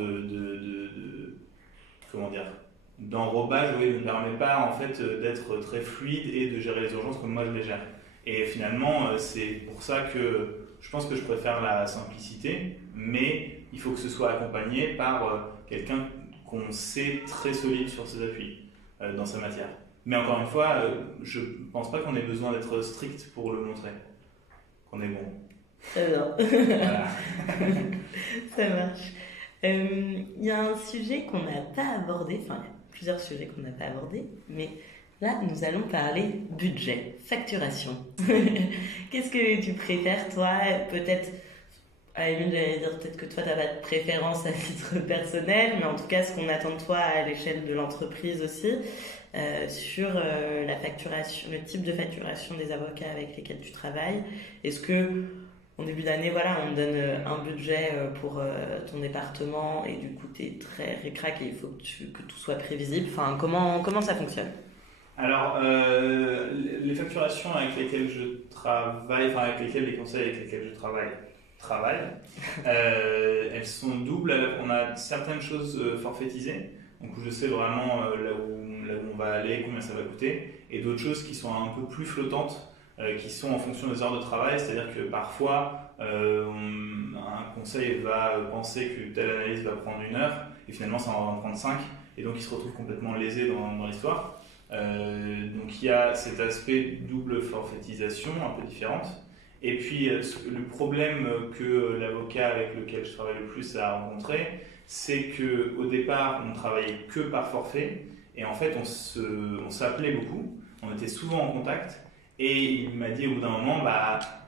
comment dire, d'enrobage, oui, ne permet pas en fait d'être très fluide et de gérer les urgences comme moi je les gère. Et finalement, c'est pour ça que je pense que je préfère la simplicité, mais il faut que ce soit accompagné par quelqu'un qu'on sait très solide sur ses appuis dans sa matière. Mais encore une fois, je ne pense pas qu'on ait besoin d'être strict pour le montrer, qu'on est bon. Très bien. Voilà. Ça marche. Il y a un sujet qu'on n'a pas abordé, enfin, il y a plusieurs sujets qu'on n'a pas abordés, mais là, nous allons parler budget, facturation. Qu'est-ce que tu préfères, toi? Peut-être, à la limite, j'allais dire peut-être que toi, tu n'as pas de préférence à titre personnel, mais en tout cas, ce qu'on attend de toi à l'échelle de l'entreprise aussi, sur la facturation, le type de facturation des avocats avec lesquels tu travailles. Est-ce que, en début d'année, voilà, on te donne un budget pour ton département et du coup, tu es très ric-rac et il faut que tout soit prévisible. Enfin, comment ça fonctionne? Alors, les facturations avec lesquelles je travaille, enfin avec lesquelles les conseils avec lesquels je travaille, elles sont doubles. On a certaines choses forfaitisées, donc où je sais vraiment là où on va aller, combien ça va coûter, et d'autres choses qui sont un peu plus flottantes, qui sont en fonction des heures de travail, c'est-à-dire que parfois un conseil va penser que telle analyse va prendre 1 heure, et finalement ça va en prendre 5, et donc il se retrouve complètement lésé dans l'histoire. Donc il y a cet aspect double forfaitisation un peu différente. Et puis le problème que l'avocat avec lequel je travaille le plus a rencontré, c'est qu'au départ on travaillait que par forfait et en fait on s'appelait beaucoup, on était souvent en contact et il m'a dit au bout d'un moment,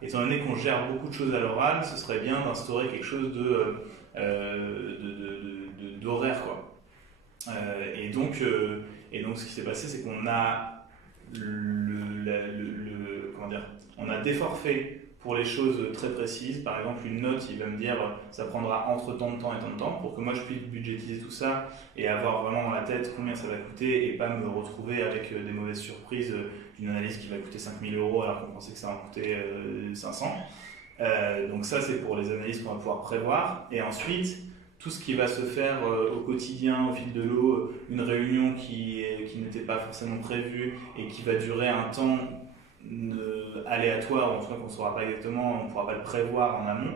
étant donné qu'on gère beaucoup de choses à l'oral, ce serait bien d'instaurer quelque chose d'horaire quoi. Et donc ce qui s'est passé, c'est qu'on a on a des forfaits pour les choses très précises. Par exemple, une note, il va me dire ça prendra entre tant de temps et tant de temps pour que moi je puisse budgétiser tout ça et avoir vraiment dans la tête combien ça va coûter et pas me retrouver avec des mauvaises surprises d'une analyse qui va coûter 5 000 € alors qu'on pensait que ça va coûter 500. Donc ça, c'est pour les analyses qu'on va pouvoir prévoir. Et ensuite, tout ce qui va se faire au quotidien, au fil de l'eau, une réunion qui n'était pas forcément prévue et qui va durer un temps aléatoire, en tout cas qu'on ne saura pas exactement, on ne pourra pas le prévoir en amont.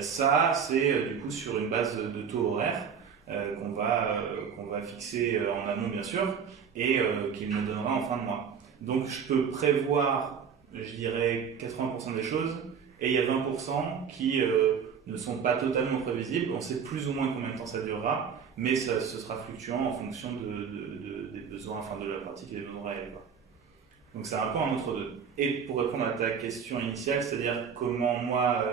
Ça, c'est du coup sur une base de taux horaire qu'on va fixer en amont bien sûr et qu'il me donnera en fin de mois. Donc je peux prévoir, je dirais, 80% des choses et il y a 20% qui ne sont pas totalement prévisibles. On sait plus ou moins combien de temps ça durera, mais ce sera fluctuant en fonction des besoins, enfin de la pratique et des besoins réels, quoi. Donc c'est un peu un entre-deux. Et pour répondre à ta question initiale, c'est-à-dire comment moi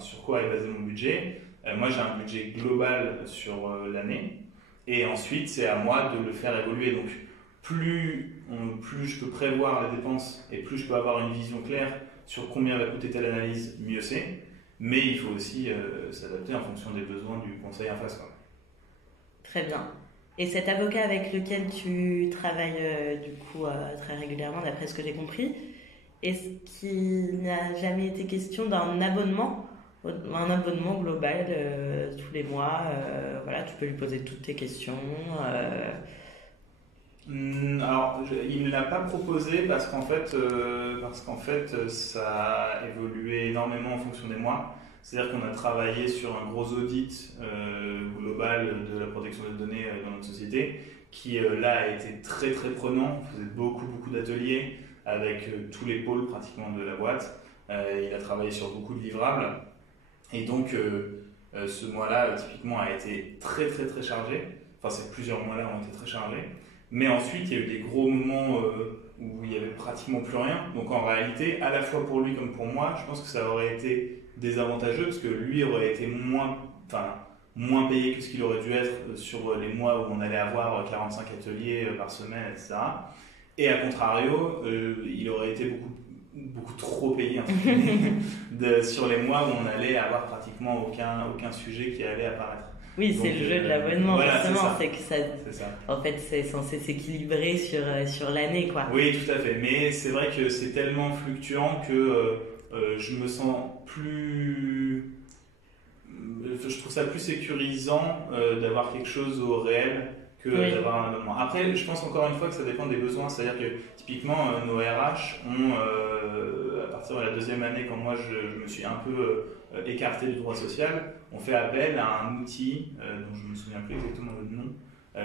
sur quoi est basé mon budget, moi j'ai un budget global sur l'année, et ensuite c'est à moi de le faire évoluer. Donc plus je peux prévoir les dépenses et plus je peux avoir une vision claire sur combien va coûter telle analyse, mieux c'est. Mais il faut aussi s'adapter en fonction des besoins du conseil en face, quoi. Très bien. Et cet avocat avec lequel tu travailles du coup très régulièrement, d'après ce que j'ai compris, est-ce qu'il n'a jamais été question d'un abonnement, un abonnement global tous les mois voilà, tu peux lui poser toutes tes questions. Alors, il ne me l'a pas proposé parce qu'en fait, ça a évolué énormément en fonction des mois. C'est-à-dire qu'on a travaillé sur un gros audit global de la protection des données dans notre société qui, là, a été très très prenant. On faisait beaucoup d'ateliers avec tous les pôles pratiquement de la boîte. Il a travaillé sur beaucoup de livrables. Et donc, ce mois-là, typiquement, a été très chargé. Enfin, ces plusieurs mois-là ont été très chargés. Mais ensuite, il y a eu des gros moments où il n'y avait pratiquement plus rien. Donc en réalité, à la fois pour lui comme pour moi, je pense que ça aurait été désavantageux parce que lui aurait été moins payé que ce qu'il aurait dû être sur les mois où on allait avoir 45 ateliers par semaine, etc. Et à contrario, il aurait été beaucoup trop payé entre guillemets, sur les mois où on allait avoir pratiquement aucun sujet qui allait apparaître. Oui, Donc, c'est le jeu de l'abonnement, voilà, justement. c'est ça. En fait, c'est censé s'équilibrer sur l'année, quoi. Oui, tout à fait. Mais c'est vrai que c'est tellement fluctuant que je me sens plus. Je trouve ça plus sécurisant d'avoir quelque chose au réel que d'avoir un abonnement. Après, je pense encore une fois que ça dépend des besoins. C'est-à-dire que typiquement, nos RH ont, à partir de la deuxième année, quand moi je me suis un peu écarté du droit social, on fait appel à un outil dont je ne me souviens plus exactement le nom,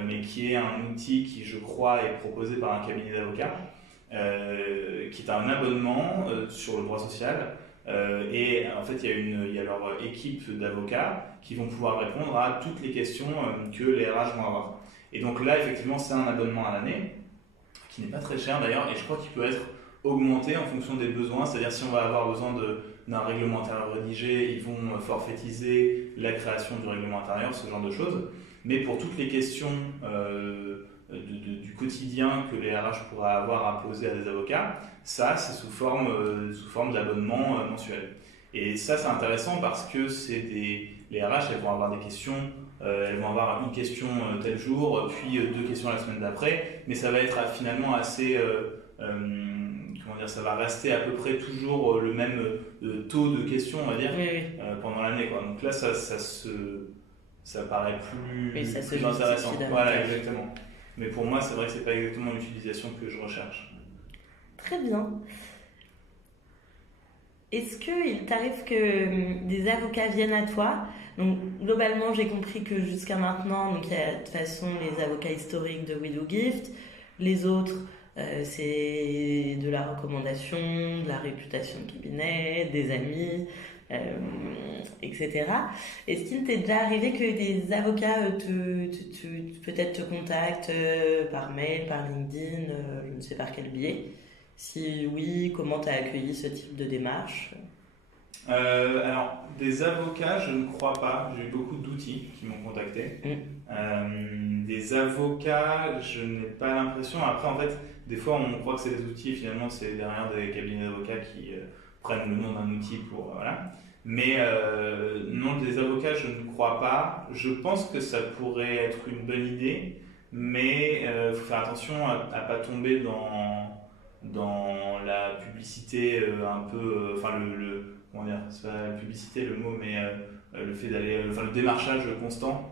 mais qui est un outil qui, je crois, est proposé par un cabinet d'avocats, qui est un abonnement sur le droit social. Et en fait, il y a leur équipe d'avocats qui vont pouvoir répondre à toutes les questions que les RH vont avoir. Et donc là, effectivement, c'est un abonnement à l'année, qui n'est pas très cher d'ailleurs, et je crois qu'il peut être augmenté en fonction des besoins. C'est-à-dire si on va avoir besoin d'un règlement intérieur rédigé, ils vont forfaitiser la création du règlement intérieur, ce genre de choses. Mais pour toutes les questions du quotidien que les RH pourraient avoir à poser à des avocats, ça, c'est sous forme d'abonnement mensuel. Et ça, c'est intéressant parce que les RH, elles vont avoir des questions, elles vont avoir une question tel jour, puis deux questions la semaine d'après, mais ça va être finalement assez... comment dire, ça va rester à peu près toujours le même taux de questions, on va dire, pendant l'année, quoi. Donc là, ça paraît plus intéressant. Voilà, exactement. Mais pour moi, c'est vrai que c'est pas exactement l'utilisation que je recherche. Très bien. Est-ce qu'il t'arrive que des avocats viennent à toi? Donc, globalement, j'ai compris que jusqu'à maintenant, donc, il y a de toute façon les avocats historiques de We Do Gift, les autres, c'est de la recommandation, de la réputation de cabinet, des amis, etc. Est-ce qu'il t'est déjà arrivé que des avocats peut-être te contactent par mail, par LinkedIn, je ne sais par quel biais? Si oui, comment tu as accueilli ce type de démarche? Alors, des avocats, je ne crois pas. J'ai eu beaucoup d'outils qui m'ont contacté. Des avocats, je n'ai pas l'impression. Après, en fait, des fois, on croit que c'est des outils et finalement, c'est derrière des cabinets d'avocats qui prennent le nom d'un outil pour... voilà. Mais non, des avocats, je ne crois pas. Je pense que ça pourrait être une bonne idée, mais il faut faire attention à ne pas tomber dans la publicité un peu... Enfin, comment dire, c'est pas la publicité le mot, mais le fait d'aller... Enfin, le démarchage constant.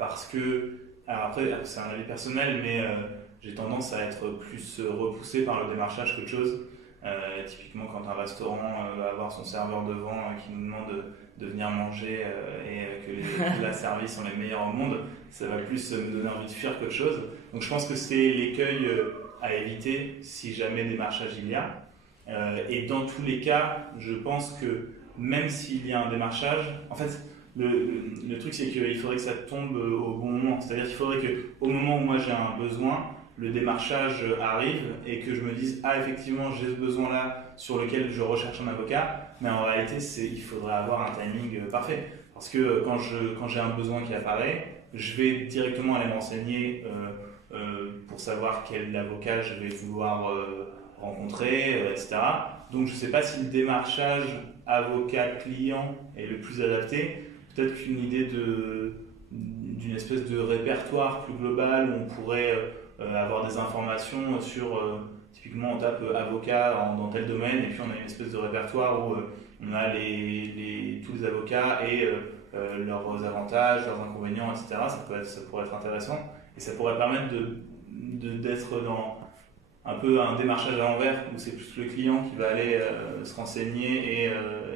Parce que... Alors après, c'est un avis personnel, mais j'ai tendance à être plus repoussé par le démarchage qu'autre chose. Typiquement, quand un restaurant va avoir son serveur devant qui nous demande de venir manger et que les plats servis sont les meilleurs au monde, ça va plus me donner envie de fuir qu'autre chose. Donc je pense que c'est l'écueil à éviter si jamais démarchage il y a. Et dans tous les cas, je pense que même s'il y a un démarchage, en fait, le truc c'est qu'il faudrait que ça tombe au bon moment. C'est-à-dire qu'il faudrait qu'au moment où moi j'ai un besoin, le démarchage arrive et que je me dise « Ah, effectivement, j'ai ce besoin-là sur lequel je recherche un avocat », mais en réalité, il faudrait avoir un timing parfait. Parce que quand j'ai un besoin qui apparaît, je vais directement aller m'enseigner pour savoir quel avocat je vais vouloir rencontrer, etc. Donc, je ne sais pas si le démarchage avocat-client est le plus adapté. Peut-être qu'une idée d'une espèce de répertoire plus global où on pourrait avoir des informations sur, typiquement on tape avocat dans tel domaine et puis on a une espèce de répertoire où on a tous les avocats et leurs avantages, leurs inconvénients, etc. Ça pourrait être intéressant et ça pourrait permettre d'être dans un peu un démarchage à l'envers où c'est plus le client qui va aller se renseigner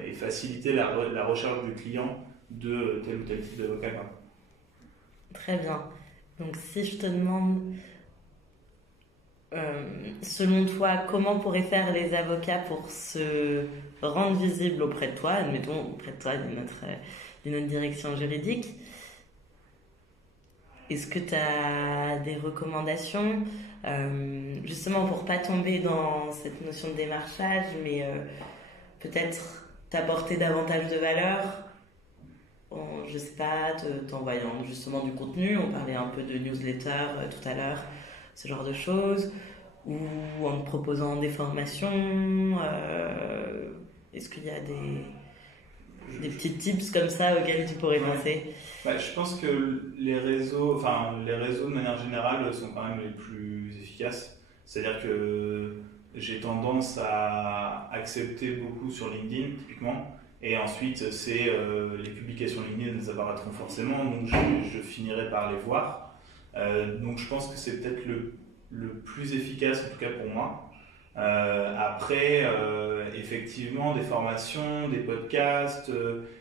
et faciliter la recherche du client de tel ou tel type d'avocat. Très bien. Donc si je te demande, selon toi, comment pourraient faire les avocats pour se rendre visibles auprès de toi, admettons auprès de toi d'une autre direction juridique, est-ce que tu as des recommandations justement pour pas tomber dans cette notion de démarchage, mais peut-être t'apporter davantage de valeur je sais pas, t'envoyant justement du contenu, on parlait un peu de newsletter tout à l'heure, ce genre de choses, ou en te proposant des formations, est-ce qu'il y a des petits tips comme ça auxquels tu pourrais penser? Je pense que les réseaux de manière générale sont quand même les plus efficaces, c'est-à-dire que j'ai tendance à accepter beaucoup sur LinkedIn typiquement. Et ensuite, c'est les publications LinkedIn, elles apparaîtront forcément, donc je finirai par les voir. Donc je pense que c'est peut-être le plus efficace, en tout cas pour moi. Après, effectivement, des formations, des podcasts,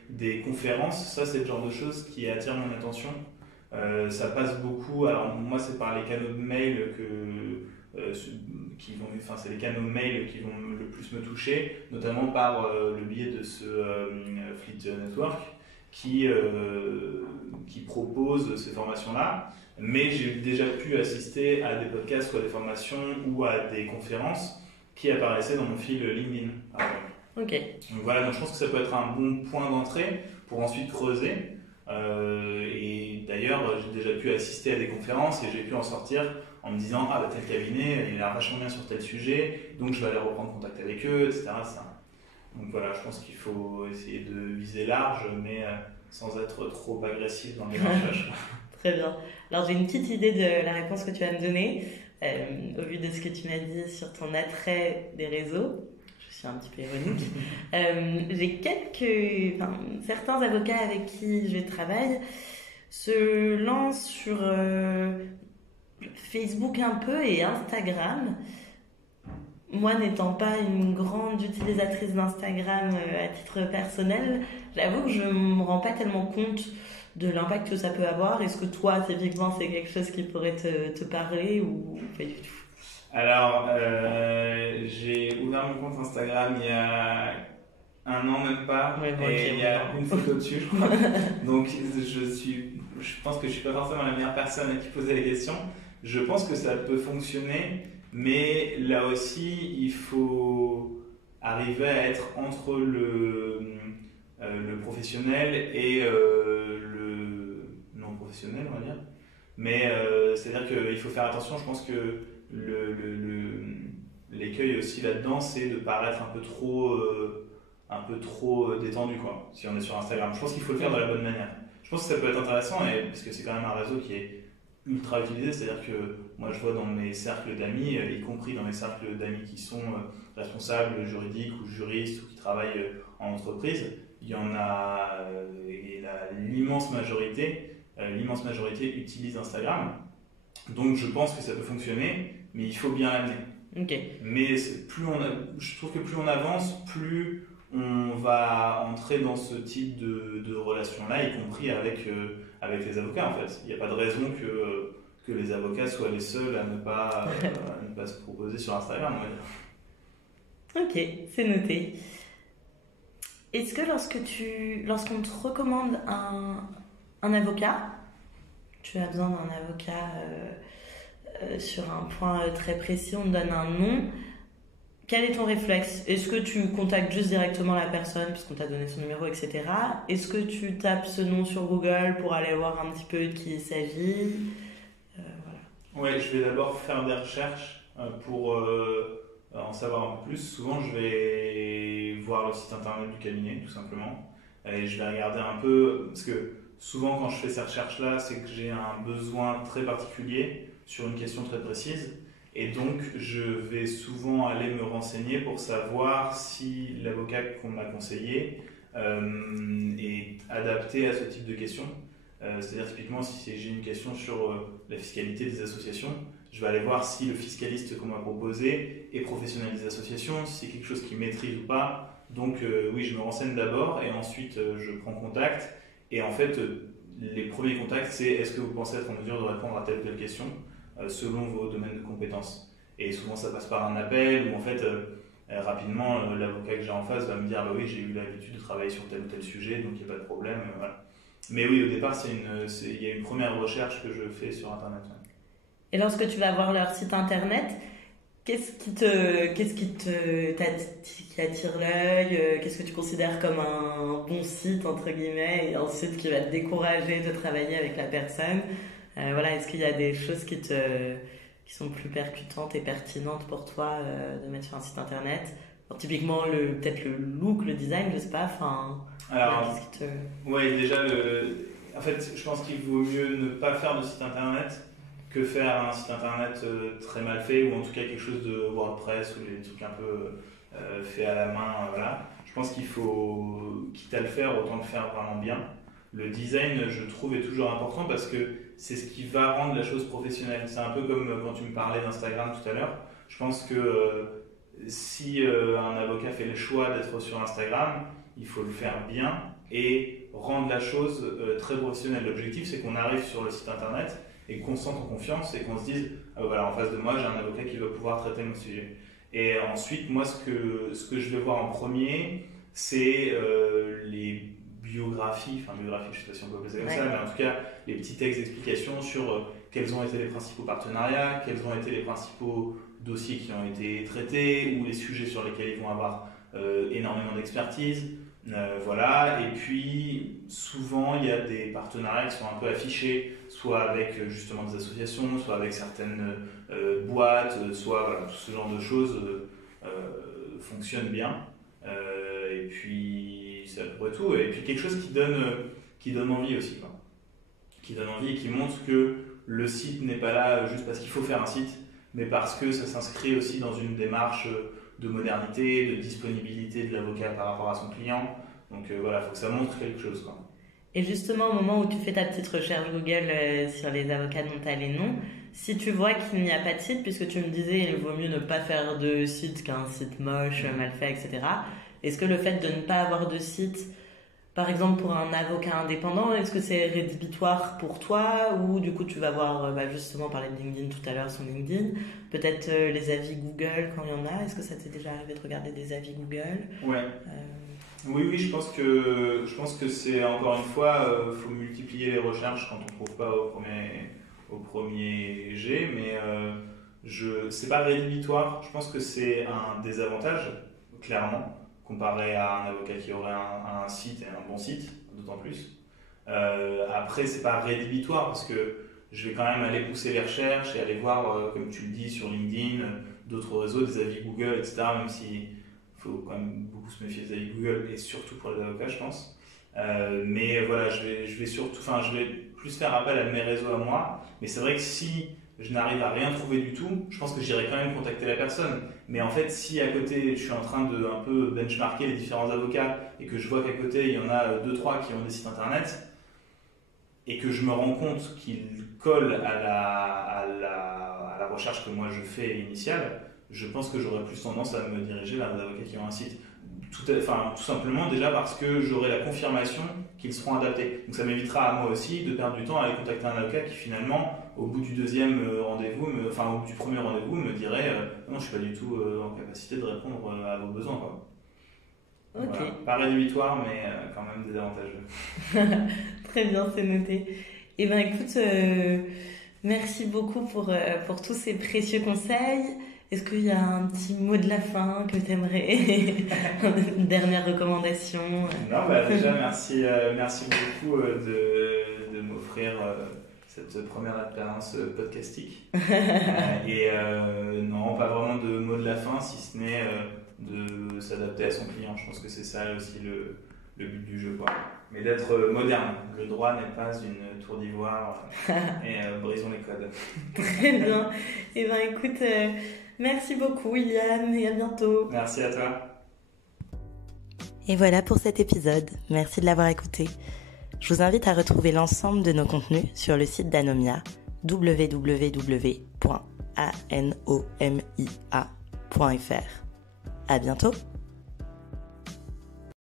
des conférences, ça c'est le genre de choses qui attire mon attention. Ça passe beaucoup, alors moi c'est par les canaux de mail c'est les canaux mail qui vont le plus me toucher, notamment par le biais de ce Fleet Network qui propose ces formations-là. Mais j'ai déjà pu assister à des podcasts ou à des formations ou à des conférences qui apparaissaient dans mon fil LinkedIn. Ok. Donc voilà, donc je pense que ça peut être un bon point d'entrée pour ensuite creuser. Et d'ailleurs, j'ai déjà pu assister à des conférences et j'ai pu en sortir en me disant tel cabinet, il a vachement bien sur tel sujet, donc je vais aller reprendre contact avec eux, etc. Donc voilà, je pense qu'il faut essayer de viser large, mais sans être trop agressif dans le démarchage. Très bien. Alors j'ai une petite idée de la réponse que tu vas me donner, au vu de ce que tu m'as dit sur ton attrait des réseaux. Je suis un petit peu ironique. J'ai certains avocats avec qui je travaille se lancent sur Facebook un peu et Instagram. Moi, n'étant pas une grande utilisatrice d'Instagram à titre personnel, j'avoue que je ne me rends pas tellement compte de l'impact que ça peut avoir. Est-ce que toi, typiquement, c'est quelque chose qui pourrait te parler ou pas du tout? Alors, j'ai ouvert mon compte Instagram il y a un an même pas, et il y a une photo dessus, je crois. Donc, je pense que je suis pas forcément la meilleure personne à qui poser la question. Je pense que ça peut fonctionner, mais là aussi, il faut arriver à être entre le professionnel et le non professionnel, on va dire. Mais c'est-à-dire qu'il faut faire attention. Je pense que l'écueil aussi là-dedans, c'est de paraître un peu trop détendu, quoi, si on est sur Instagram. Je pense qu'il faut le faire de la bonne manière. Je pense que ça peut être intéressant, parce que c'est quand même un réseau qui est ultra utilisé, c'est-à-dire que moi je vois dans mes cercles d'amis, y compris dans mes cercles d'amis qui sont responsables juridiques ou juristes ou qui travaillent en entreprise, il y en a, et l'immense majorité utilise Instagram. Donc je pense que ça peut fonctionner, mais il faut bien l'amener. Okay. Mais je trouve que plus on avance, plus on va entrer dans ce type de relation-là, y compris avec les avocats en fait. Il n'y a pas de raison que les avocats soient les seuls à ne pas se proposer sur Instagram, on va dire. Ok, c'est noté. Est-ce que lorsqu'on te recommande un avocat, tu as besoin d'un avocat sur un point très précis, on te donne un nom, quel est ton réflexe? Est-ce que tu contactes juste directement la personne puisqu'on t'a donné son numéro, etc. Est-ce que tu tapes ce nom sur Google pour aller voir un petit peu de qui il s'agit? Voilà. Ouais, je vais d'abord faire des recherches pour en savoir un peu plus. Souvent, je vais voir le site internet du cabinet, tout simplement. Et je vais regarder un peu, parce que souvent quand je fais ces recherches-là, c'est que j'ai un besoin très particulier sur une question très précise. Et donc, je vais souvent aller me renseigner pour savoir si l'avocat qu'on m'a conseillé est adapté à ce type de questions. C'est-à-dire, typiquement, si j'ai une question sur la fiscalité des associations, je vais aller voir si le fiscaliste qu'on m'a proposé est professionnel des associations, si c'est quelque chose qu'il maîtrise ou pas. Donc, oui, je me renseigne d'abord et ensuite, je prends contact. Et en fait, les premiers contacts, c'est est-ce que vous pensez être en mesure de répondre à telle ou telle question selon vos domaines de compétences. Et souvent, ça passe par un appel où, en fait, rapidement, l'avocat que j'ai en face va me dire bah oui, j'ai eu l'habitude de travailler sur tel ou tel sujet, donc il n'y a pas de problème. Voilà. Mais oui, au départ, il y a une première recherche que je fais sur Internet. Ouais. Et lorsque tu vas voir leur site Internet, qu'est-ce qui attire l'œil? Qu'est-ce que tu considères comme un bon site, entre guillemets, et un site qui va te décourager de travailler avec la personne? Voilà, est-ce qu'il y a des choses qui sont plus percutantes et pertinentes pour toi de mettre sur un site internet? Alors, typiquement, peut-être le look, le design, je sais pas. Enfin, alors, qu'est-ce qui te... ouais, déjà, en fait, je pense qu'il vaut mieux ne pas faire de site internet que faire un site internet très mal fait, ou en tout cas quelque chose de WordPress ou des trucs un peu faits à la main. Voilà. Je pense qu'il faut, quitte à le faire, autant le faire vraiment bien. Le design, je trouve, est toujours important parce que c'est ce qui va rendre la chose professionnelle. C'est un peu comme quand tu me parlais d'Instagram tout à l'heure. Je pense que si un avocat fait le choix d'être sur Instagram, il faut le faire bien et rendre la chose très professionnelle. L'objectif, c'est qu'on arrive sur le site internet et qu'on se sente en confiance et qu'on se dise ah, voilà, en face de moi, j'ai un avocat qui va pouvoir traiter mon sujet. Et ensuite, moi, ce que je vais voir en premier, c'est les biographies, je ne sais pas si on peut appeler ça comme ça, mais en tout cas, les petits textes d'explication sur quels ont été les principaux partenariats, quels ont été les principaux dossiers qui ont été traités ou les sujets sur lesquels ils vont avoir énormément d'expertise. Voilà. Et puis, souvent, il y a des partenariats qui sont un peu affichés, soit avec justement des associations, soit avec certaines boîtes, soit voilà, tout ce genre de choses fonctionne bien. Et puis, c'est à peu près tout. Et puis, quelque chose qui donne envie aussi, quoi. Qui donne envie et qui montre que le site n'est pas là juste parce qu'il faut faire un site, mais parce que ça s'inscrit aussi dans une démarche de modernité, de disponibilité de l'avocat par rapport à son client. Donc voilà, il faut que ça montre quelque chose, quoi. Et justement, au moment où tu fais ta petite recherche Google sur les avocats dont tu as les noms, si tu vois qu'il n'y a pas de site, puisque tu me disais il vaut mieux ne pas faire de site qu'un site moche, mal fait, etc. Est-ce que le fait de ne pas avoir de site, par exemple pour un avocat indépendant, est-ce que c'est rédhibitoire pour toi ou du coup tu vas voir, justement parler de LinkedIn tout à l'heure, son LinkedIn, peut-être les avis Google quand il y en a, est-ce que ça t'est déjà arrivé de regarder des avis Google? Ouais. Oui, je pense que c'est encore une fois, faut multiplier les recherches quand on ne trouve pas au premier jet, mais c'est pas rédhibitoire. Je pense que c'est un désavantage, clairement, comparé à un avocat qui aurait un site et un bon site, d'autant plus. Après, c'est pas rédhibitoire parce que je vais quand même aller pousser les recherches et aller voir, comme tu le dis, sur LinkedIn, d'autres réseaux, des avis Google, etc. Même si faut quand même beaucoup se méfier des avis Google et surtout pour les avocats, je pense. Mais voilà, je vais plus faire appel à mes réseaux à moi. Mais c'est vrai que si je n'arrive à rien trouver du tout, je pense que j'irai quand même contacter la personne. Mais en fait, si à côté, je suis en train de un peu benchmarker les différents avocats et que je vois qu'à côté, il y en a 2-3 qui ont des sites internet et que je me rends compte qu'ils collent à la recherche que moi je fais initiale, je pense que j'aurais plus tendance à me diriger vers des avocats qui ont un site. Tout simplement déjà parce que j'aurai la confirmation qu'ils seront adaptés. Donc ça m'évitera à moi aussi de perdre du temps à aller contacter un avocat qui finalement, au bout du deuxième rendez-vous, au bout du premier rendez-vous, me dirait non, je ne suis pas du tout en capacité de répondre à vos besoins, quoi. Ok. Voilà. Pas rédhibitoire, mais quand même désavantageux. Très bien, c'est noté. Eh bien écoute, merci beaucoup pour tous ces précieux conseils. Est-ce qu'il y a un petit mot de la fin que tu aimerais? Une dernière recommandation? Non, déjà, merci beaucoup de m'offrir cette première expérience podcastique. Non, pas vraiment de mot de la fin, si ce n'est de s'adapter à son client. Je pense que c'est ça aussi le but du jeu, quoi. Mais d'être moderne. Le droit n'est pas une tour d'ivoire et brisons les codes. Très bien. Eh bien, écoute, merci beaucoup, Iliane, et à bientôt. Merci à toi. Et voilà pour cet épisode. Merci de l'avoir écouté. Je vous invite à retrouver l'ensemble de nos contenus sur le site d'Anomia, www.anomia.fr. À bientôt.